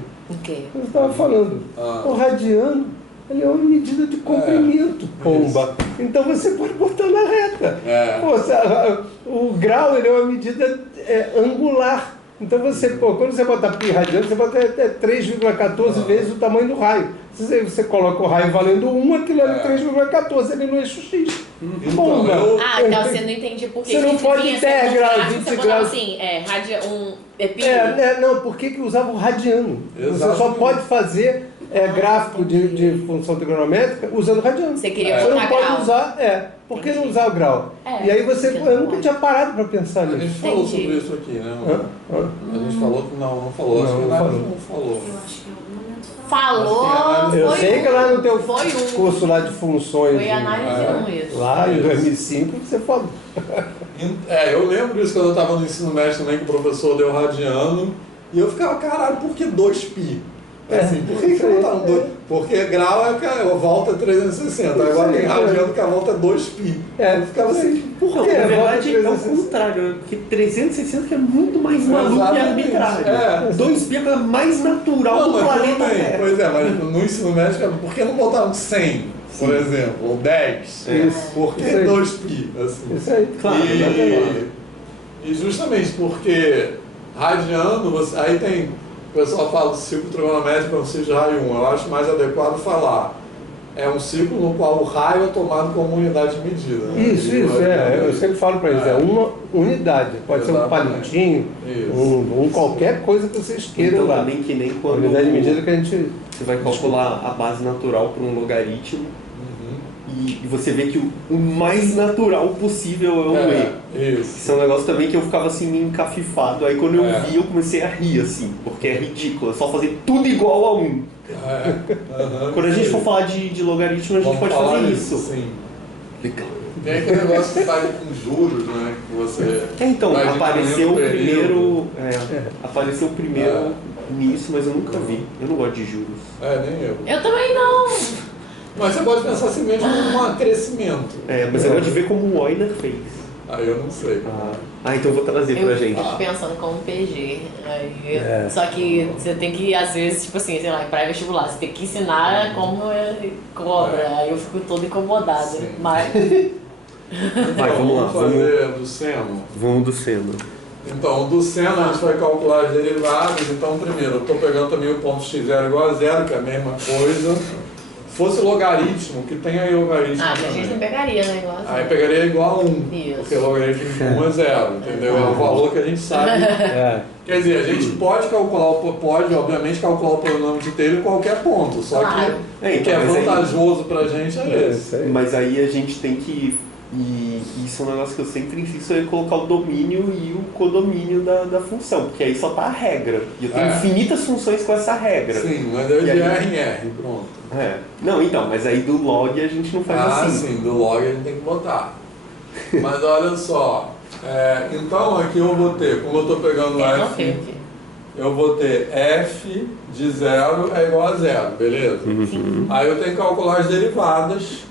Eu estava falando, o radiano, ele é uma medida de comprimento, pomba. Então você pode botar na reta. O grau, ele é uma medida angular. Então quando você bota π radiano, você bota 3,14 vezes o tamanho do raio. Você coloca o raio valendo 1, aquilo ali é 3,14, ele no eixo X. Então você não entende por que você não pode 10 graus, 20 graus. Assim, não, por que usava o radiano? Você só pode fazer gráfico de função trigonométrica usando o radiano. Você queria Você não pode usar, por que não usar o grau? E aí eu nunca tinha parado para pensar nisso. A gente falou sobre isso aqui, né? A gente falou que não falou. Acho que não falou. Eu acho que em algum momento falou. falou. Eu sei que lá no teu foi curso lá de funções. Foi análise 1 isso. Lá em 2005 você falou. Eu lembro disso quando eu estava no ensino médio também, que o professor deu radiano. E eu ficava, caralho, por que 2π? Assim, por que não tá 2? Porque grau é que a volta é 360. Agora tem radiano que a volta é 2π. Eu ficava assim, por não, quê? Na verdade é o contrário, porque 360 que é muito mais maluco e arbitrário. 2π é a coisa mais natural do planeta Terra. Pois é, mas no ensino médio, por que não botaram 100, por exemplo, ou 10? Por que 2π? Assim. Isso aí, claro. E justamente porque radiano, aí tem, o pessoal fala do ciclo trigonométrico, é um ciclo de raio 1. Eu acho mais adequado falar. É um ciclo no qual o raio é tomado como unidade de medida. Né? Isso, eu sempre falo para eles, é uma unidade. Pode ser um palitinho, qualquer coisa que vocês queiram então, lá. Também que nem quando unidade de medida que a gente... Você vai calcular a base natural para um logaritmo. E você vê que o mais natural possível é um E. Isso é um negócio também que eu ficava assim encafifado. Aí quando eu vi, eu comecei a rir assim, porque é ridículo, é só fazer tudo igual a 1. Quando a gente for falar de logaritmo, a gente pode fazer isso. Sim. Legal. Tem aquele negócio que faz com juros, né? Que você. Então, apareceu o primeiro nisso, mas eu nunca vi. Eu não gosto de juros. Nem eu. Eu também não. Mas você pode pensar assim mesmo como um crescimento. Mas eu gosto de ver como o Euler fez. Eu não sei. Então eu vou trazer pra gente. Eu fico pensando como PG. Só que você tem que, às vezes, tipo assim, sei lá, para vestibular, você tem que ensinar como cobra. Aí eu fico todo incomodada. Mas... vamos lá. Fazer do seno. Vamos do seno. Então, do seno a gente vai calcular as derivadas. Então, primeiro, eu estou pegando também o ponto x0 igual a 0, que é a mesma coisa. Fosse logaritmo, que tem aí logaritmo a gente não pegaria, né? Igual aí pegaria igual a 1, porque logaritmo de 1 é 0, entendeu? É o valor que a gente sabe. Quer dizer, a gente pode calcular, obviamente, calcular o polinômio de Taylor em qualquer ponto, só que o que é vantajoso pra gente é esse. Mas aí a gente tem que... E isso é um negócio que eu sempre insisto, é colocar o domínio e o codomínio da função, porque aí só tá a regra. E eu tenho infinitas funções com essa regra. Sim, mas é de R em R, pronto. Não, então, mas aí do log a gente não faz assim. Sim, do log a gente tem que botar. Mas olha só, então aqui eu vou ter, como eu estou pegando F, eu vou ter F de 0 é igual a 0, beleza? Aí eu tenho que calcular as derivadas.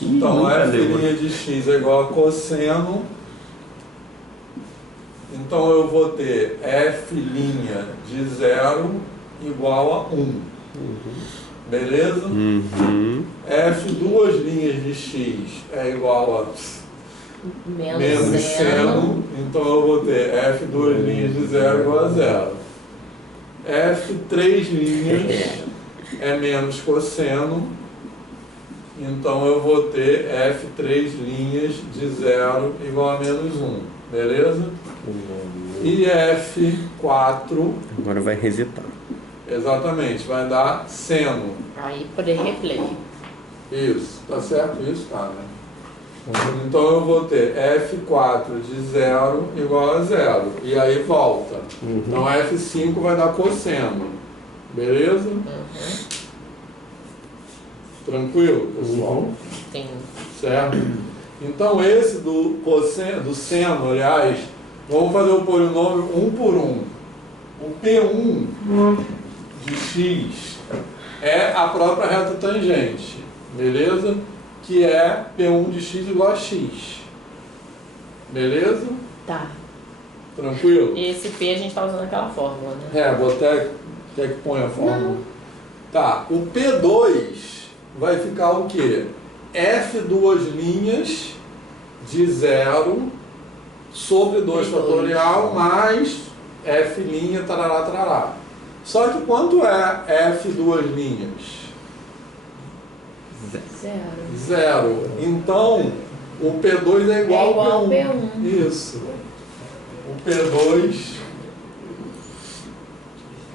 Então, f' de x é igual a cosseno. Então, eu vou ter f' de 0 igual a 1. Beleza? F duas linhas de x é igual a menos seno. Então, eu vou ter f duas linhas de 0 igual a 0. F três linhas é menos cosseno. Então eu vou ter f três linhas de 0 igual a menos 1, beleza? E f4... Agora vai resetar. Exatamente, vai dar seno. Aí poder replay. Isso, tá certo isso? Tá, né? Então eu vou ter f4 de 0 igual a 0. E aí volta. Então f5 vai dar cosseno. Beleza? Tranquilo, pessoal? Sim. Certo? Então esse do seno, aliás, vamos fazer o polinômio 1 por 1. O P1 de x é a própria reta tangente, beleza? Que é P1 de x igual a x. Beleza? Tá. Tranquilo? E esse P a gente está usando aquela fórmula, né? Vou até que põe a fórmula. Tá, o P2 vai ficar o quê? F duas linhas de 0 sobre 2 fatorial mais F', tarará, tarará. Só que quanto é F duas linhas? 0. Então, o P2 é igual ao P1. Isso. O P2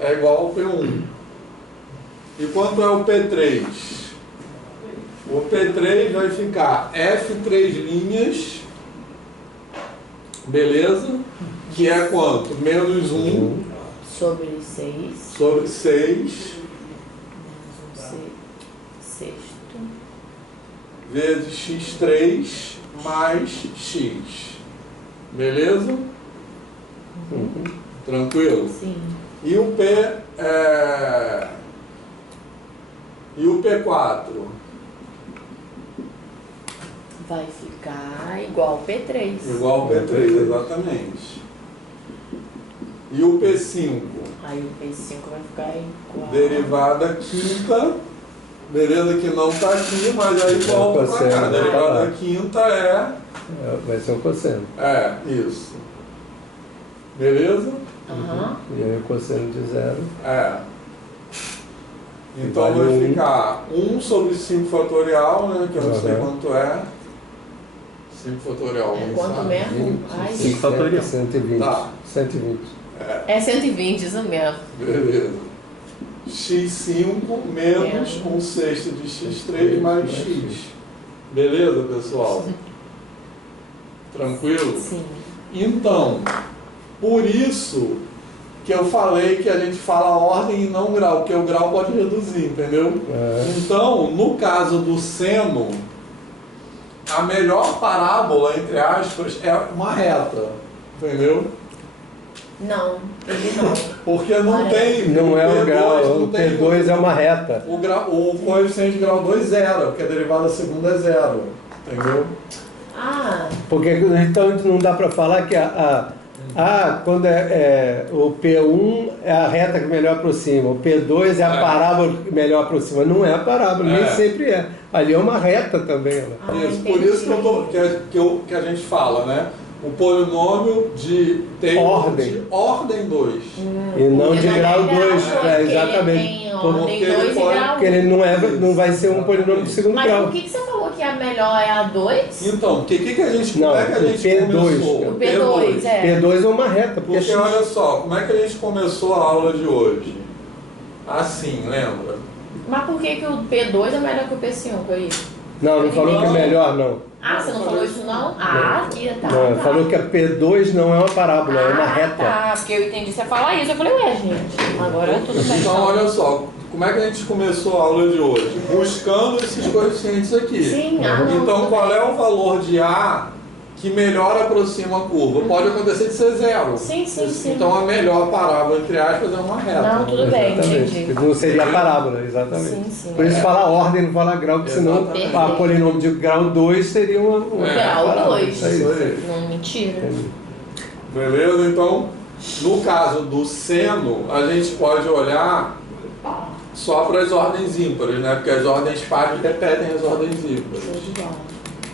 é igual ao P1. E quanto é o P3? O P3 vai ficar F3', beleza? Que é quanto? Menos 1 sobre 6. Sobre 6. vezes x3 mais x. Beleza? Tranquilo? Sim. E o P4? Vai ficar igual ao P3. Igual ao P3, exatamente. E o P5? Aí o P5 vai ficar igual. Derivada quinta. Beleza? Que não está aqui, mas aí volta para cá. Derivada quinta vai ser um cosseno. Isso. Beleza? E aí o cosseno de 0. Então vai ficar 1 sobre 5 fatorial, né? Que eu não sei quanto é. 5 fatorial. Quanto mesmo? 5 fatorial. 120. Tá. 120. É 120, isso mesmo. Beleza. x5 menos 1/6 de x3 mais x. Beleza, pessoal? Tranquilo? Sim. Então, por isso que eu falei que a gente fala ordem e não grau, porque o grau pode reduzir, entendeu? Então, no caso do seno, a melhor parábola, entre aspas, é uma reta, entendeu? Não, ele não. Porque não tem... Não é o grau, o P2 é uma reta. O coeficiente de grau 2 é 0, porque a derivada segunda é 0, entendeu? Porque então não dá para falar que quando o P1 é a reta que melhor aproxima, o P2 é a parábola que melhor aproxima. Não é a parábola, nem sempre é. Ali é uma reta também. Isso, por isso que a gente fala, né? O polinômio tem ordem 2. E não de grau 2, exatamente. Porque ele não vai ser um polinômio de segundo grau. Mas por que você falou que a melhor é a 2? Então, como é que a gente começou? O P2, P2 é uma reta. Porque olha só, como é que a gente começou a aula de hoje? Assim, lembra? Mas por que o P2 é melhor que o P5 aí? Não falou que é melhor, não. Você não falou isso não? Aqui tá. Não, falou que a P2 não é uma parábola, é uma reta. Tá, porque eu entendi você falar isso. Eu falei, gente, agora tudo bem. Então, olha só, como é que a gente começou a aula de hoje? Buscando esses coeficientes aqui. Sim, então, qual é o valor de A que melhor aproxima a curva? Pode acontecer de ser 0. Sim. Então, a melhor parábola, entre aspas, é uma reta. Não, tudo bem, entendi. Não seria a parábola, exatamente. Sim. Por isso fala ordem, não fala grau, porque senão a polinômio de grau 2 seria uma grau 2. Não, mentira. Beleza? Então, no caso do seno, a gente pode olhar só para as ordens ímpares, né? Porque as ordens pares repetem as ordens ímpares.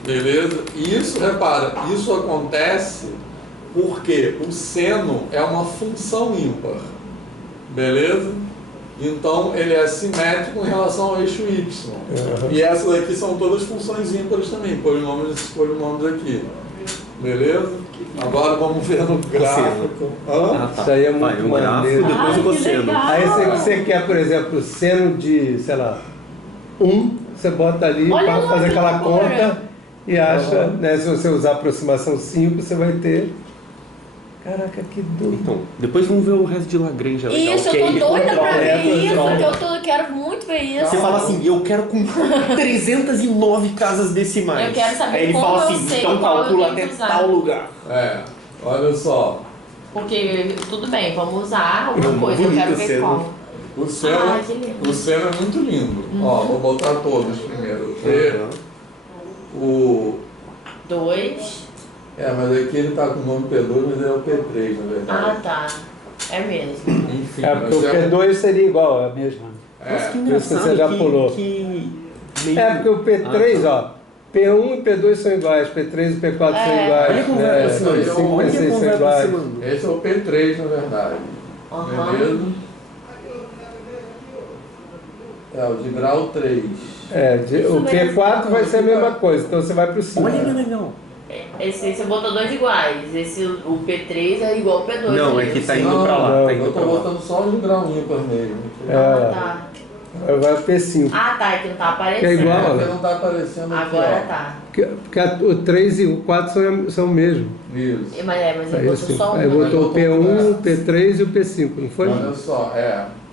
Beleza? E isso, repara, isso acontece porque o seno é uma função ímpar. Beleza? Então ele é simétrico em relação ao eixo y. E essas aqui são todas funções ímpares também, polinômios, esses polinômios aqui. Beleza? Agora vamos ver no gráfico. Isso aí é muito maneiro. Depois o cosseno. Aí você quer, por exemplo, seno de, sei lá, 1, você bota ali para fazer aquela conta. E acha, né, se você usar a aproximação 5, você vai ter... Caraca, que doido. Então, depois vamos ver o resto de Lagrange. Isso, eu tô doida pra ver isso, eu quero muito ver isso. Você fala assim, eu quero com 309 casas decimais. Eu quero saber aí ele como fala eu assim, sei então qual calcula eu tenho até que usar. tal lugar. Olha só. Porque, tudo bem, vamos usar alguma coisa, eu quero ver qual. O seno é muito lindo. Vou botar todos primeiro. O 2. Mas aqui ele está com o nome P2, mas ele é o P3, na verdade. Tá. É mesmo. Enfim. Porque o P2 seria igual a mesma. Nossa, que Por isso engraçado você já pulou. Meio... porque o P3, P1 e P2 são iguais, P3 e P4 são iguais. Olha como vai aproximando. P5 e P6 são iguais. Esse é o P3, na verdade. Beleza? O de grau 3. O P4 vai ser a mesma coisa, então você vai para o 5. Olha que legal. Esse você botou dois iguais. O P3 é igual ao P2. Não, é que tá indo pra lá. Tá indo eu tô botando só o de grau ímpar mesmo. Tá. Vai pro P5. É que não tá aparecendo. Que é igual, porque não tá aparecendo aqui. Agora tá. Porque o 3 e o 4 são o mesmo. Isso. Mas ele botou só um. Aí botou o P1, o P3 e o P5, não foi? Olha só,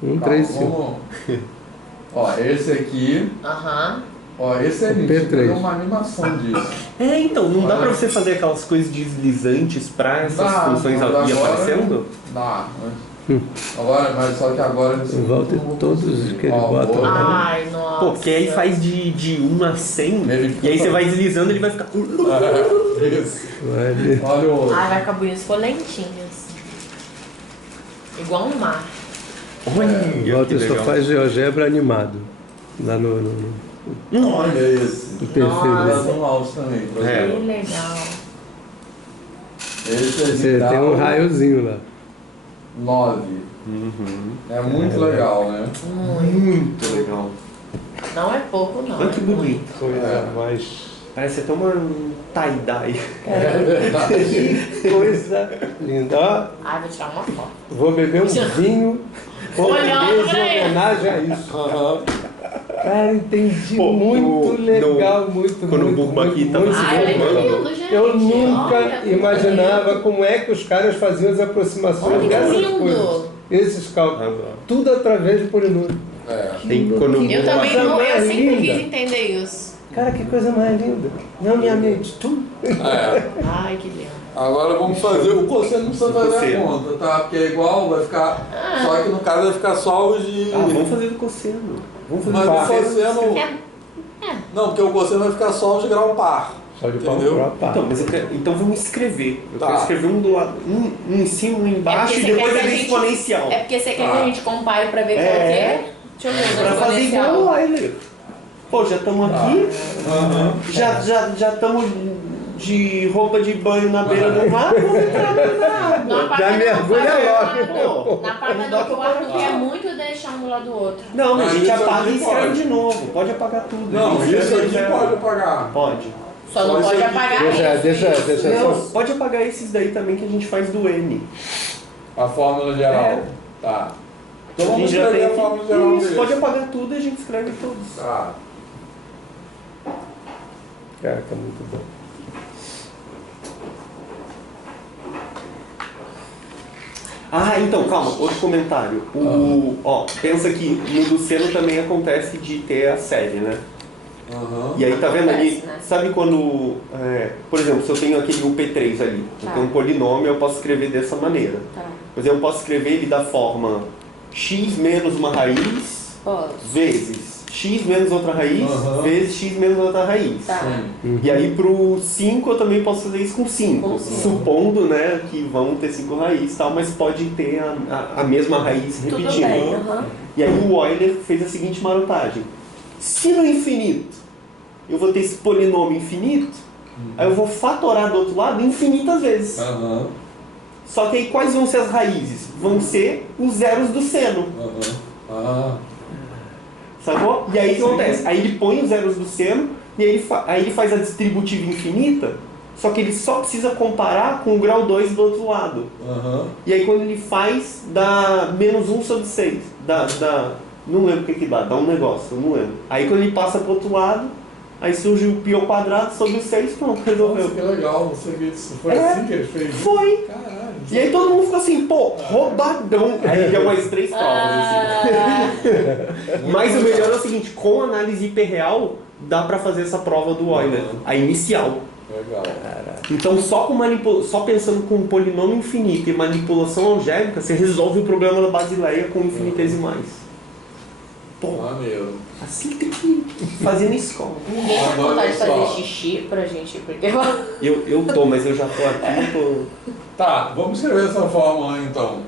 1, 3 e 5. Esse aqui Ó, esse é nítido, é uma animação disso. Então, não dá pra você fazer aquelas coisas deslizantes pra essas funções ir aparecendo? Dá, agora, mas só que agora... Volta todos que ele bota. Ai, nossa. Pô, porque aí faz de 1 a 100, e aí você vai deslizando, ele vai ficar... Isso. Olha o outro. Ai, vai ficar bonito, ficou lentinho, assim. Igual um mar. Olha, Walter só faz GeoGebra animado. Lá no olha esse. no perfil dele. No mouse também. Que legal. Esse é Você tem um raiozinho lá. 9. É muito legal, né? Muito legal. Não é pouco, não. Olha que bonito. Coisa mais... Parece até uma tie-dye. É verdade. Que coisa linda. Ó, Ai, vou tirar uma foto. vou beber um vinho português em homenagem a isso. Cara, entendi. Muito legal, muito, quando muito, o Burma aqui muito, tava muito, se Ai, é formando. lindo, gente. Eu nunca Olha, imaginava como é que os caras faziam as aproximações Olha que dessas lindo. coisas. Esses cálculos. Tudo através de polinômio. Tem quando Eu também não, eu sempre linda. quis entender isso. Cara, que coisa mais linda. Não, minha mente, tu. Ai, que lindo. Agora vamos fazer. O cosseno não precisa fazer a cosseno. conta, tá? Porque é igual, vai ficar. Só que no caso vai ficar só os de. vamos fazer do cosseno. Vamos fazer Mas do o cosseno. É. Não, porque o cosseno vai ficar só os de grau par. Só de pau Entendeu? pra pá. Então, mas então vamos escrever. Eu Tá. quero escrever um do lado, um em cima, um embaixo É e porque você depois quer que ele a gente- exponencial. É porque você quer que a gente compare pra ver qual que é? Deixa eu ver. Pra fazer igual o Euler. Pô, já estamos aqui, já estamos de roupa de banho na beira do mar, vamos entrar na água. Já mergulha logo. Na parte do que o Arthur quer muito deixar um do lado do outro. Não, Mas a gente isso apaga aqui e escreve pode. de novo. Pode apagar tudo. Não, A gente isso aqui já- pode apagar. Pode. Só não Só pode isso aqui. apagar Deixa isso. só. Não, pode apagar esses daí também que a gente faz do N. A fórmula geral. Tá. Então A vamos gente já escrever tem a fórmula geral isso, dele. pode apagar tudo e a gente escreve todos. Tá. Caraca, muito bom. Então, calma, outro comentário. Pensa que no Luceno também acontece de ter a série, né? E aí, tá vendo ali? Acontece, né? Sabe quando, por exemplo, se eu tenho aquele UP3 ali, eu tenho um polinômio, eu posso escrever dessa maneira. Tá. Mas eu posso escrever ele da forma x menos uma raiz Posso. vezes x menos outra raiz vezes x menos outra raiz. Tá. E aí pro 5 eu também posso fazer isso com 5, Com cinco. supondo, né, que vão ter 5 raízes e tal, mas pode ter a mesma raiz Tudo repetindo. bem, aham. E aí o Euler fez a seguinte marotagem: se no infinito eu vou ter esse polinômio infinito, aí eu vou fatorar do outro lado infinitas vezes. Só que aí quais vão ser as raízes? Vão ser os zeros do seno. Sacou? E aí o que acontece? Aí ele põe os zeros do seno e aí ele faz a distributiva infinita, só que ele só precisa comparar com o grau 2 do outro lado. E aí quando ele faz, dá menos 1 sobre 6. Não lembro o que dá um negócio, eu não lembro. Aí quando ele passa pro outro lado, aí surge o π ao quadrado sobre 6, pronto, resolveu. Nossa, que legal, não sabia disso. Foi assim que ele fez? Foi! Caralho. E aí todo mundo ficou assim, pô, roubadão. Aí deu mais 3 provas, assim. Mas o melhor é o seguinte, com análise hiperreal, dá pra fazer essa prova do Euler, a inicial. Legal. Então só pensando com polinômio infinito e manipulação algébrica, você resolve o problema da Basileia com infinitesimais. Pô, Maneiro. assim tem que fazer na escola. Ninguém tem vontade de fazer xixi pra gente, porque Eu tô, mas eu já tô aqui, tô... Tá, vamos escrever essa fórmula então.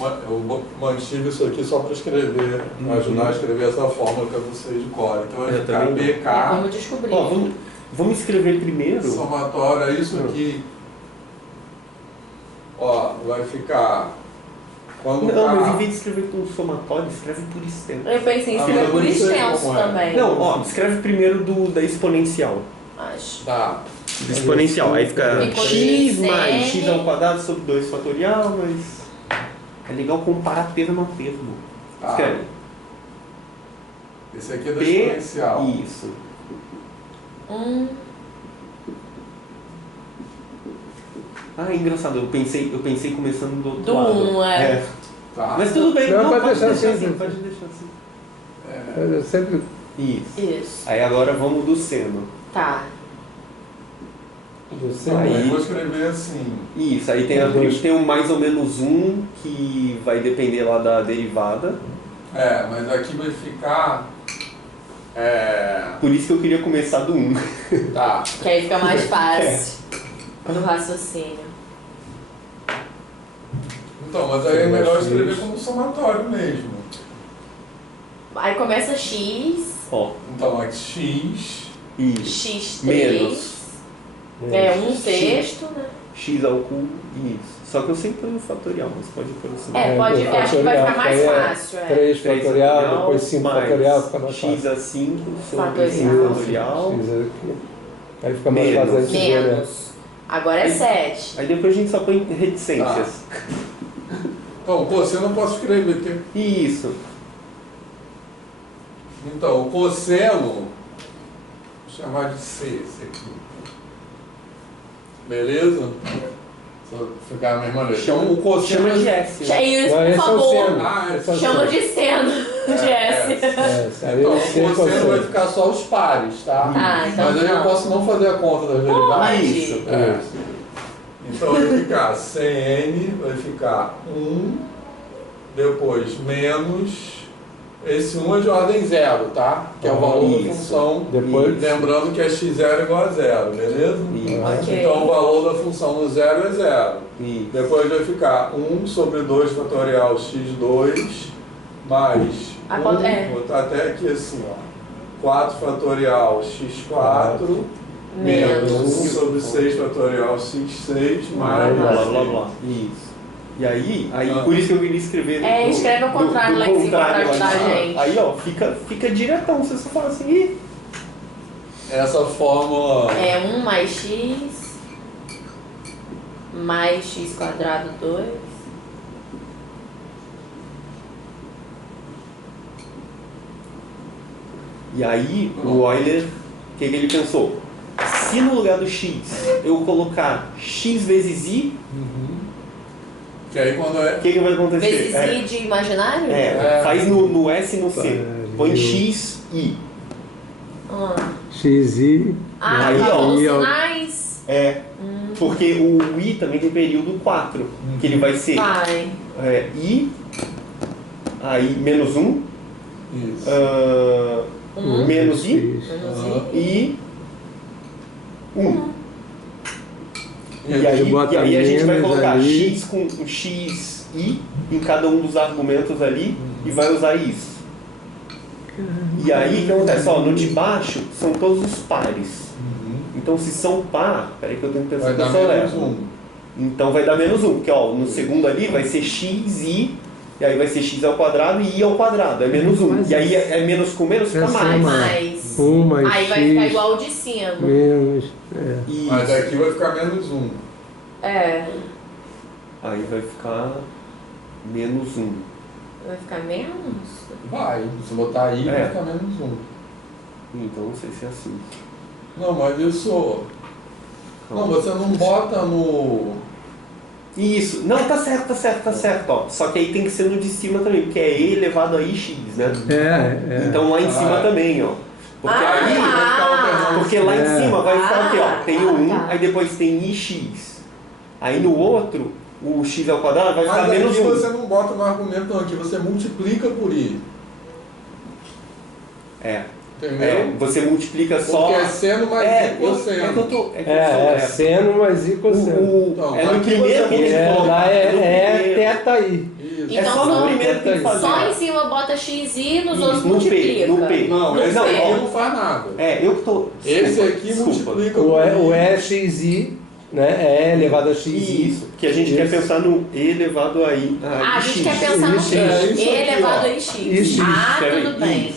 Eu mantive isso aqui só para escrever, ajudar a escrever essa fórmula que eu não sei de cor. Então vai ficar PK, vamos descobrir. Ó, vamos escrever primeiro. somatório, é isso aqui. Ó, vai ficar. Quando Não, mas em vez de escrever com somatório, escreve por extenso. Eu pensei em mas escrever eu por não sei extenso como é. também. Não, ó, escreve primeiro da exponencial. Acho. Tá. Do exponencial, aí fica Ficou x de mais sene. x ao quadrado sobre 2 fatorial, mas é legal comparar termo a termo. Tá. Escreve. Esse aqui é do P, exponencial. isso. Ah, engraçado, eu pensei começando do outro Do lado. 1, Tá. Mas tudo bem, Não, pode deixar assim. assim. Pode deixar assim. Eu sempre... Isso. Aí agora vamos do seno. Tá. Aí eu vou escrever assim. Isso, aí tem um mais ou menos 1 que vai depender lá da derivada. Mas aqui vai ficar... Por isso que eu queria começar do 1. Tá. Que aí fica mais fácil no raciocínio. Então, mas aí é melhor escrever como somatório mesmo. Aí começa X. Ó. Então, x... X3. Menos. Um sexto, né? X ao cubo. Isso. Só que eu sempre ponho fatorial, mas pode pôr assim. Pode, acho que vai ficar mais fácil. 3 fatorial, depois 5 fatorial, fica mais fácil. X a 5 sobre 5 fatorial. X aqui. Aí fica mais fácil a gente ver, né? Menos. Agora é 7. Aí depois a gente só põe reticências. Então, o cosseno eu não posso escrever. Porque... Isso. Então, o cosseno, vou chamar de C esse aqui. Beleza? Só ficar na mesma letra. Então, o cosseno Chama de S. É isso, por favor. Chama de seno de S. Então, o cosseno vai ficar só os pares, tá? Então mas aí eu posso não fazer a conta das derivadas. Isso. Então vai ficar CN, vai ficar 1, depois menos, esse 1 é de ordem 0, tá? Que é o valor da função, depois, lembrando que é x0 igual a 0, beleza? Okay. Então o valor da função no 0 é 0. Depois vai ficar 1 sobre 2 fatorial x2, mais 1, vou botar até aqui assim, ó, 4 fatorial x4, menos 1 sobre 6 fatorial x6, mais blá blá blá. Isso. E aí por isso que eu queria escrever. Escreve ao contrário lá em cima pra ajudar a gente. Aí, ó, fica diretão. Você só fala assim, essa fórmula. É 1 mais x mais x quadrado 2. E aí o Euler, o que ele pensou? Se no lugar do x eu colocar x vezes i, que aí quando o que vai acontecer? Vezes i de imaginário? Faz no S e no C. Põe x, i. x, i. Aí, ó, os sinais. Porque o i também tem período 4, que ele vai ser i, aí menos 1, menos i, e 1. E aí a gente vai colocar x com x, i em cada um dos argumentos ali e vai usar isso. E aí o que acontece? No de baixo são todos os pares. Então se são par, peraí que eu tenho que pensar que eu só levo. Então vai dar menos 1, porque no segundo ali vai ser x, i, e aí vai ser x ao quadrado e i ao quadrado, é menos 1. E aí é menos com menos fica mais. 1 mais aí x, vai ficar igual o de cima. Menos. Mas aqui vai ficar menos 1. Aí vai ficar menos 1. Vai ficar menos? Vai, se botar aí vai ficar menos 1. Então não sei se é assim. Não, mas isso... Não, você não bota no... Isso, não, tá certo, ó. Só que aí tem que ser no de cima também, porque é e elevado a ix, né? Então lá em cima também, ó. Porque aí vai ficar porque lá em cima vai ficar aqui, ó. Tem o 1, aí depois tem ix. Aí no outro, o x ao quadrado vai ficar menos 1. Mas aqui você não bota no argumento não, aqui você multiplica por i. Entendeu? Você multiplica só... Porque é seno mais i cosseno. Seno mais i cosseno. No primeiro que ele lá é teta i. Então, é só no primeiro que tem que fazer. Só em cima bota xi, nos outros no multiplica. No P. Não, esse aqui não faz nada. Eu que tô... Esse aqui multiplica o E xi, né? É elevado a xi. Isso, que a gente quer pensar no e elevado a i. A gente quer pensar no x. E elevado a x. Tudo bem.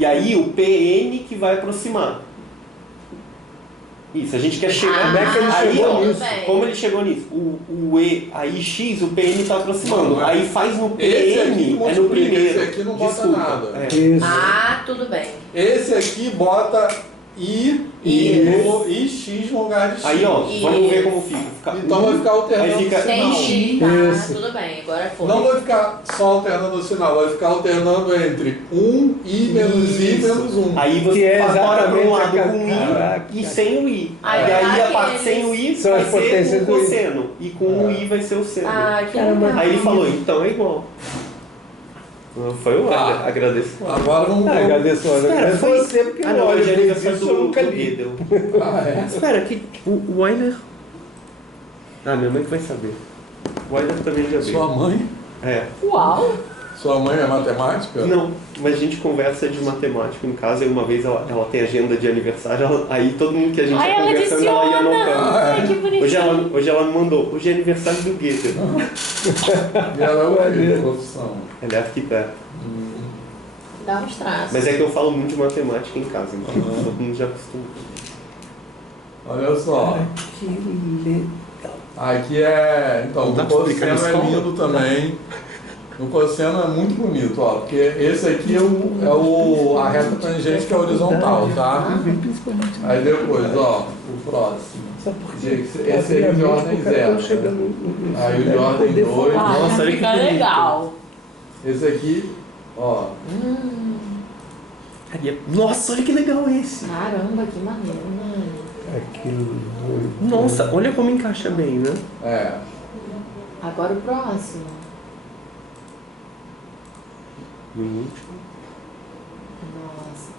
E aí o PN que vai aproximar. Isso, a gente quer chegar... Como é que ele chegou nisso? Como ele chegou nisso? O E, aí X, o PN está aproximando. Aí faz no PN, é no primeiro. Esse aqui não bota nada. Tudo bem. Esse aqui bota I no IX. X no lugar de X. Aí, ó, vamos ver como fica. Então vai ficar alternando o sinal. Entendi, tá, tudo bem, agora foi. Não vai ficar só alternando o sinal, vai ficar alternando entre 1, I menos I menos 1. Aí você para para um lado com I e sem o I. E aí a parte sem o I vai ser o cosseno. E com o I vai ser o seno. Aí ele falou, então é igual. Foi o agradeço. Agora vamos ver. Agradeço você, porque olha, de aniversário do Gödel. Espera, que o Euler... minha mãe que vai saber. O Euler também já veio. Sua mãe? É. Uau! Sua mãe é matemática? Não, mas a gente conversa de matemática em casa e uma vez ela tem agenda de aniversário, aí todo mundo que a gente está conversando, ela ia anotando. Que bonitinho. Hoje ela me mandou, hoje é aniversário do Gödel. E ela é o que profissão? Ela é arquiteta. Dá uns traços. Mas é que eu falo muito de matemática em casa, então todo mundo já acostuma. Olha só. Que legal. Aqui então, o cosseno é lindo também. O cosseno é muito bonito, ó, porque esse aqui é a reta tangente que é horizontal, tá? Aí depois, ó, o próximo. Esse aí é de ordem 0. Aí o de ordem 2. Nossa, olha que legal. Esse aqui, ó. Nossa, olha que legal esse. Caramba, que maneiro, né? Aquilo. Nossa, olha como encaixa bem, né? É. Agora o próximo. Nossa,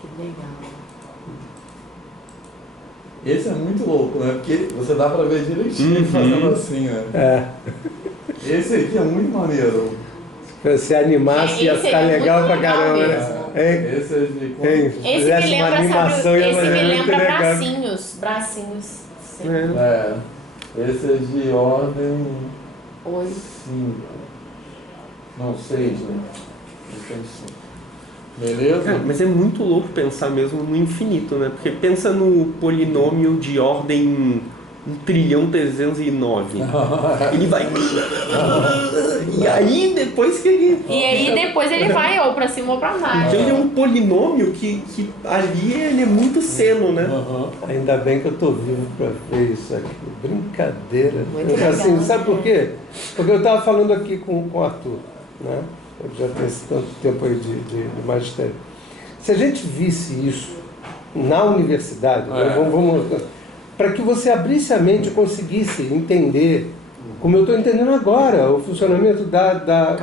que legal. Esse é muito louco, né? Porque você dá pra ver direitinho fazendo assim, né? Esse aqui é muito maneiro. Se você animasse, ia ficar legal pra caramba, né? Esse é de... Esse me lembra, esse me lembra bracinhos. Esse é de ordem 8. 5. Não, 6, né? Beleza? Cara, mas é muito louco pensar mesmo no infinito, né? Porque pensa no polinômio de ordem 1.309. Ele vai... E aí depois que ele... E aí depois ele vai ou pra cima ou pra baixo. Então ele é um polinômio que ali ele é muito seno, né? Ainda bem que eu tô vivo pra ver isso aqui. Brincadeira. Assim, sabe por quê? Porque eu tava falando aqui com o Arthur, né? Eu já tenho esse tanto tempo aí de magistério. Se a gente visse isso na universidade, para que você abrisse a mente e conseguisse entender, como eu estou entendendo agora, o funcionamento da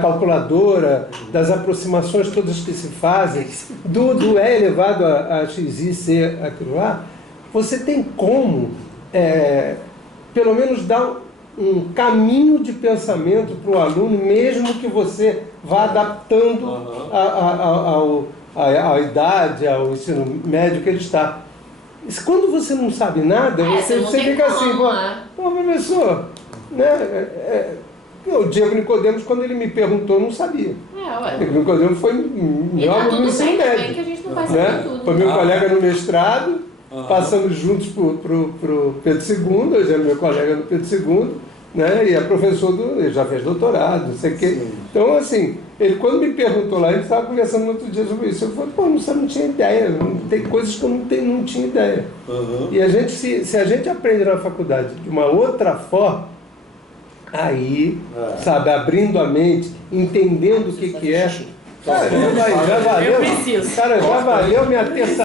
calculadora, das aproximações todas que se fazem, do E elevado a xi ser aquilo lá, você tem como, pelo menos, dar um caminho de pensamento para o aluno, mesmo que você vá adaptando à idade, ao ensino médio que ele está. Quando você não sabe nada, você fica assim, professor, né? O Diego Nicodemos, quando ele me perguntou, não sabia. O Nicodemos foi meu aluno no ensino médio. Que a gente não vai saber tudo. Foi meu colega no mestrado. Passamos juntos para o Pedro II, hoje é meu colega no Pedro II, né? E é professor ele já fez doutorado, não sei o quê. Então, assim, ele quando me perguntou lá, a gente estava conversando no outro dia sobre isso. Eu falei, não tinha ideia, tem coisas que eu não tinha ideia. E a gente, se a gente aprende na faculdade de uma outra forma, aí, sabe, abrindo a mente, entendendo o que é. Cara, já valeu minha terça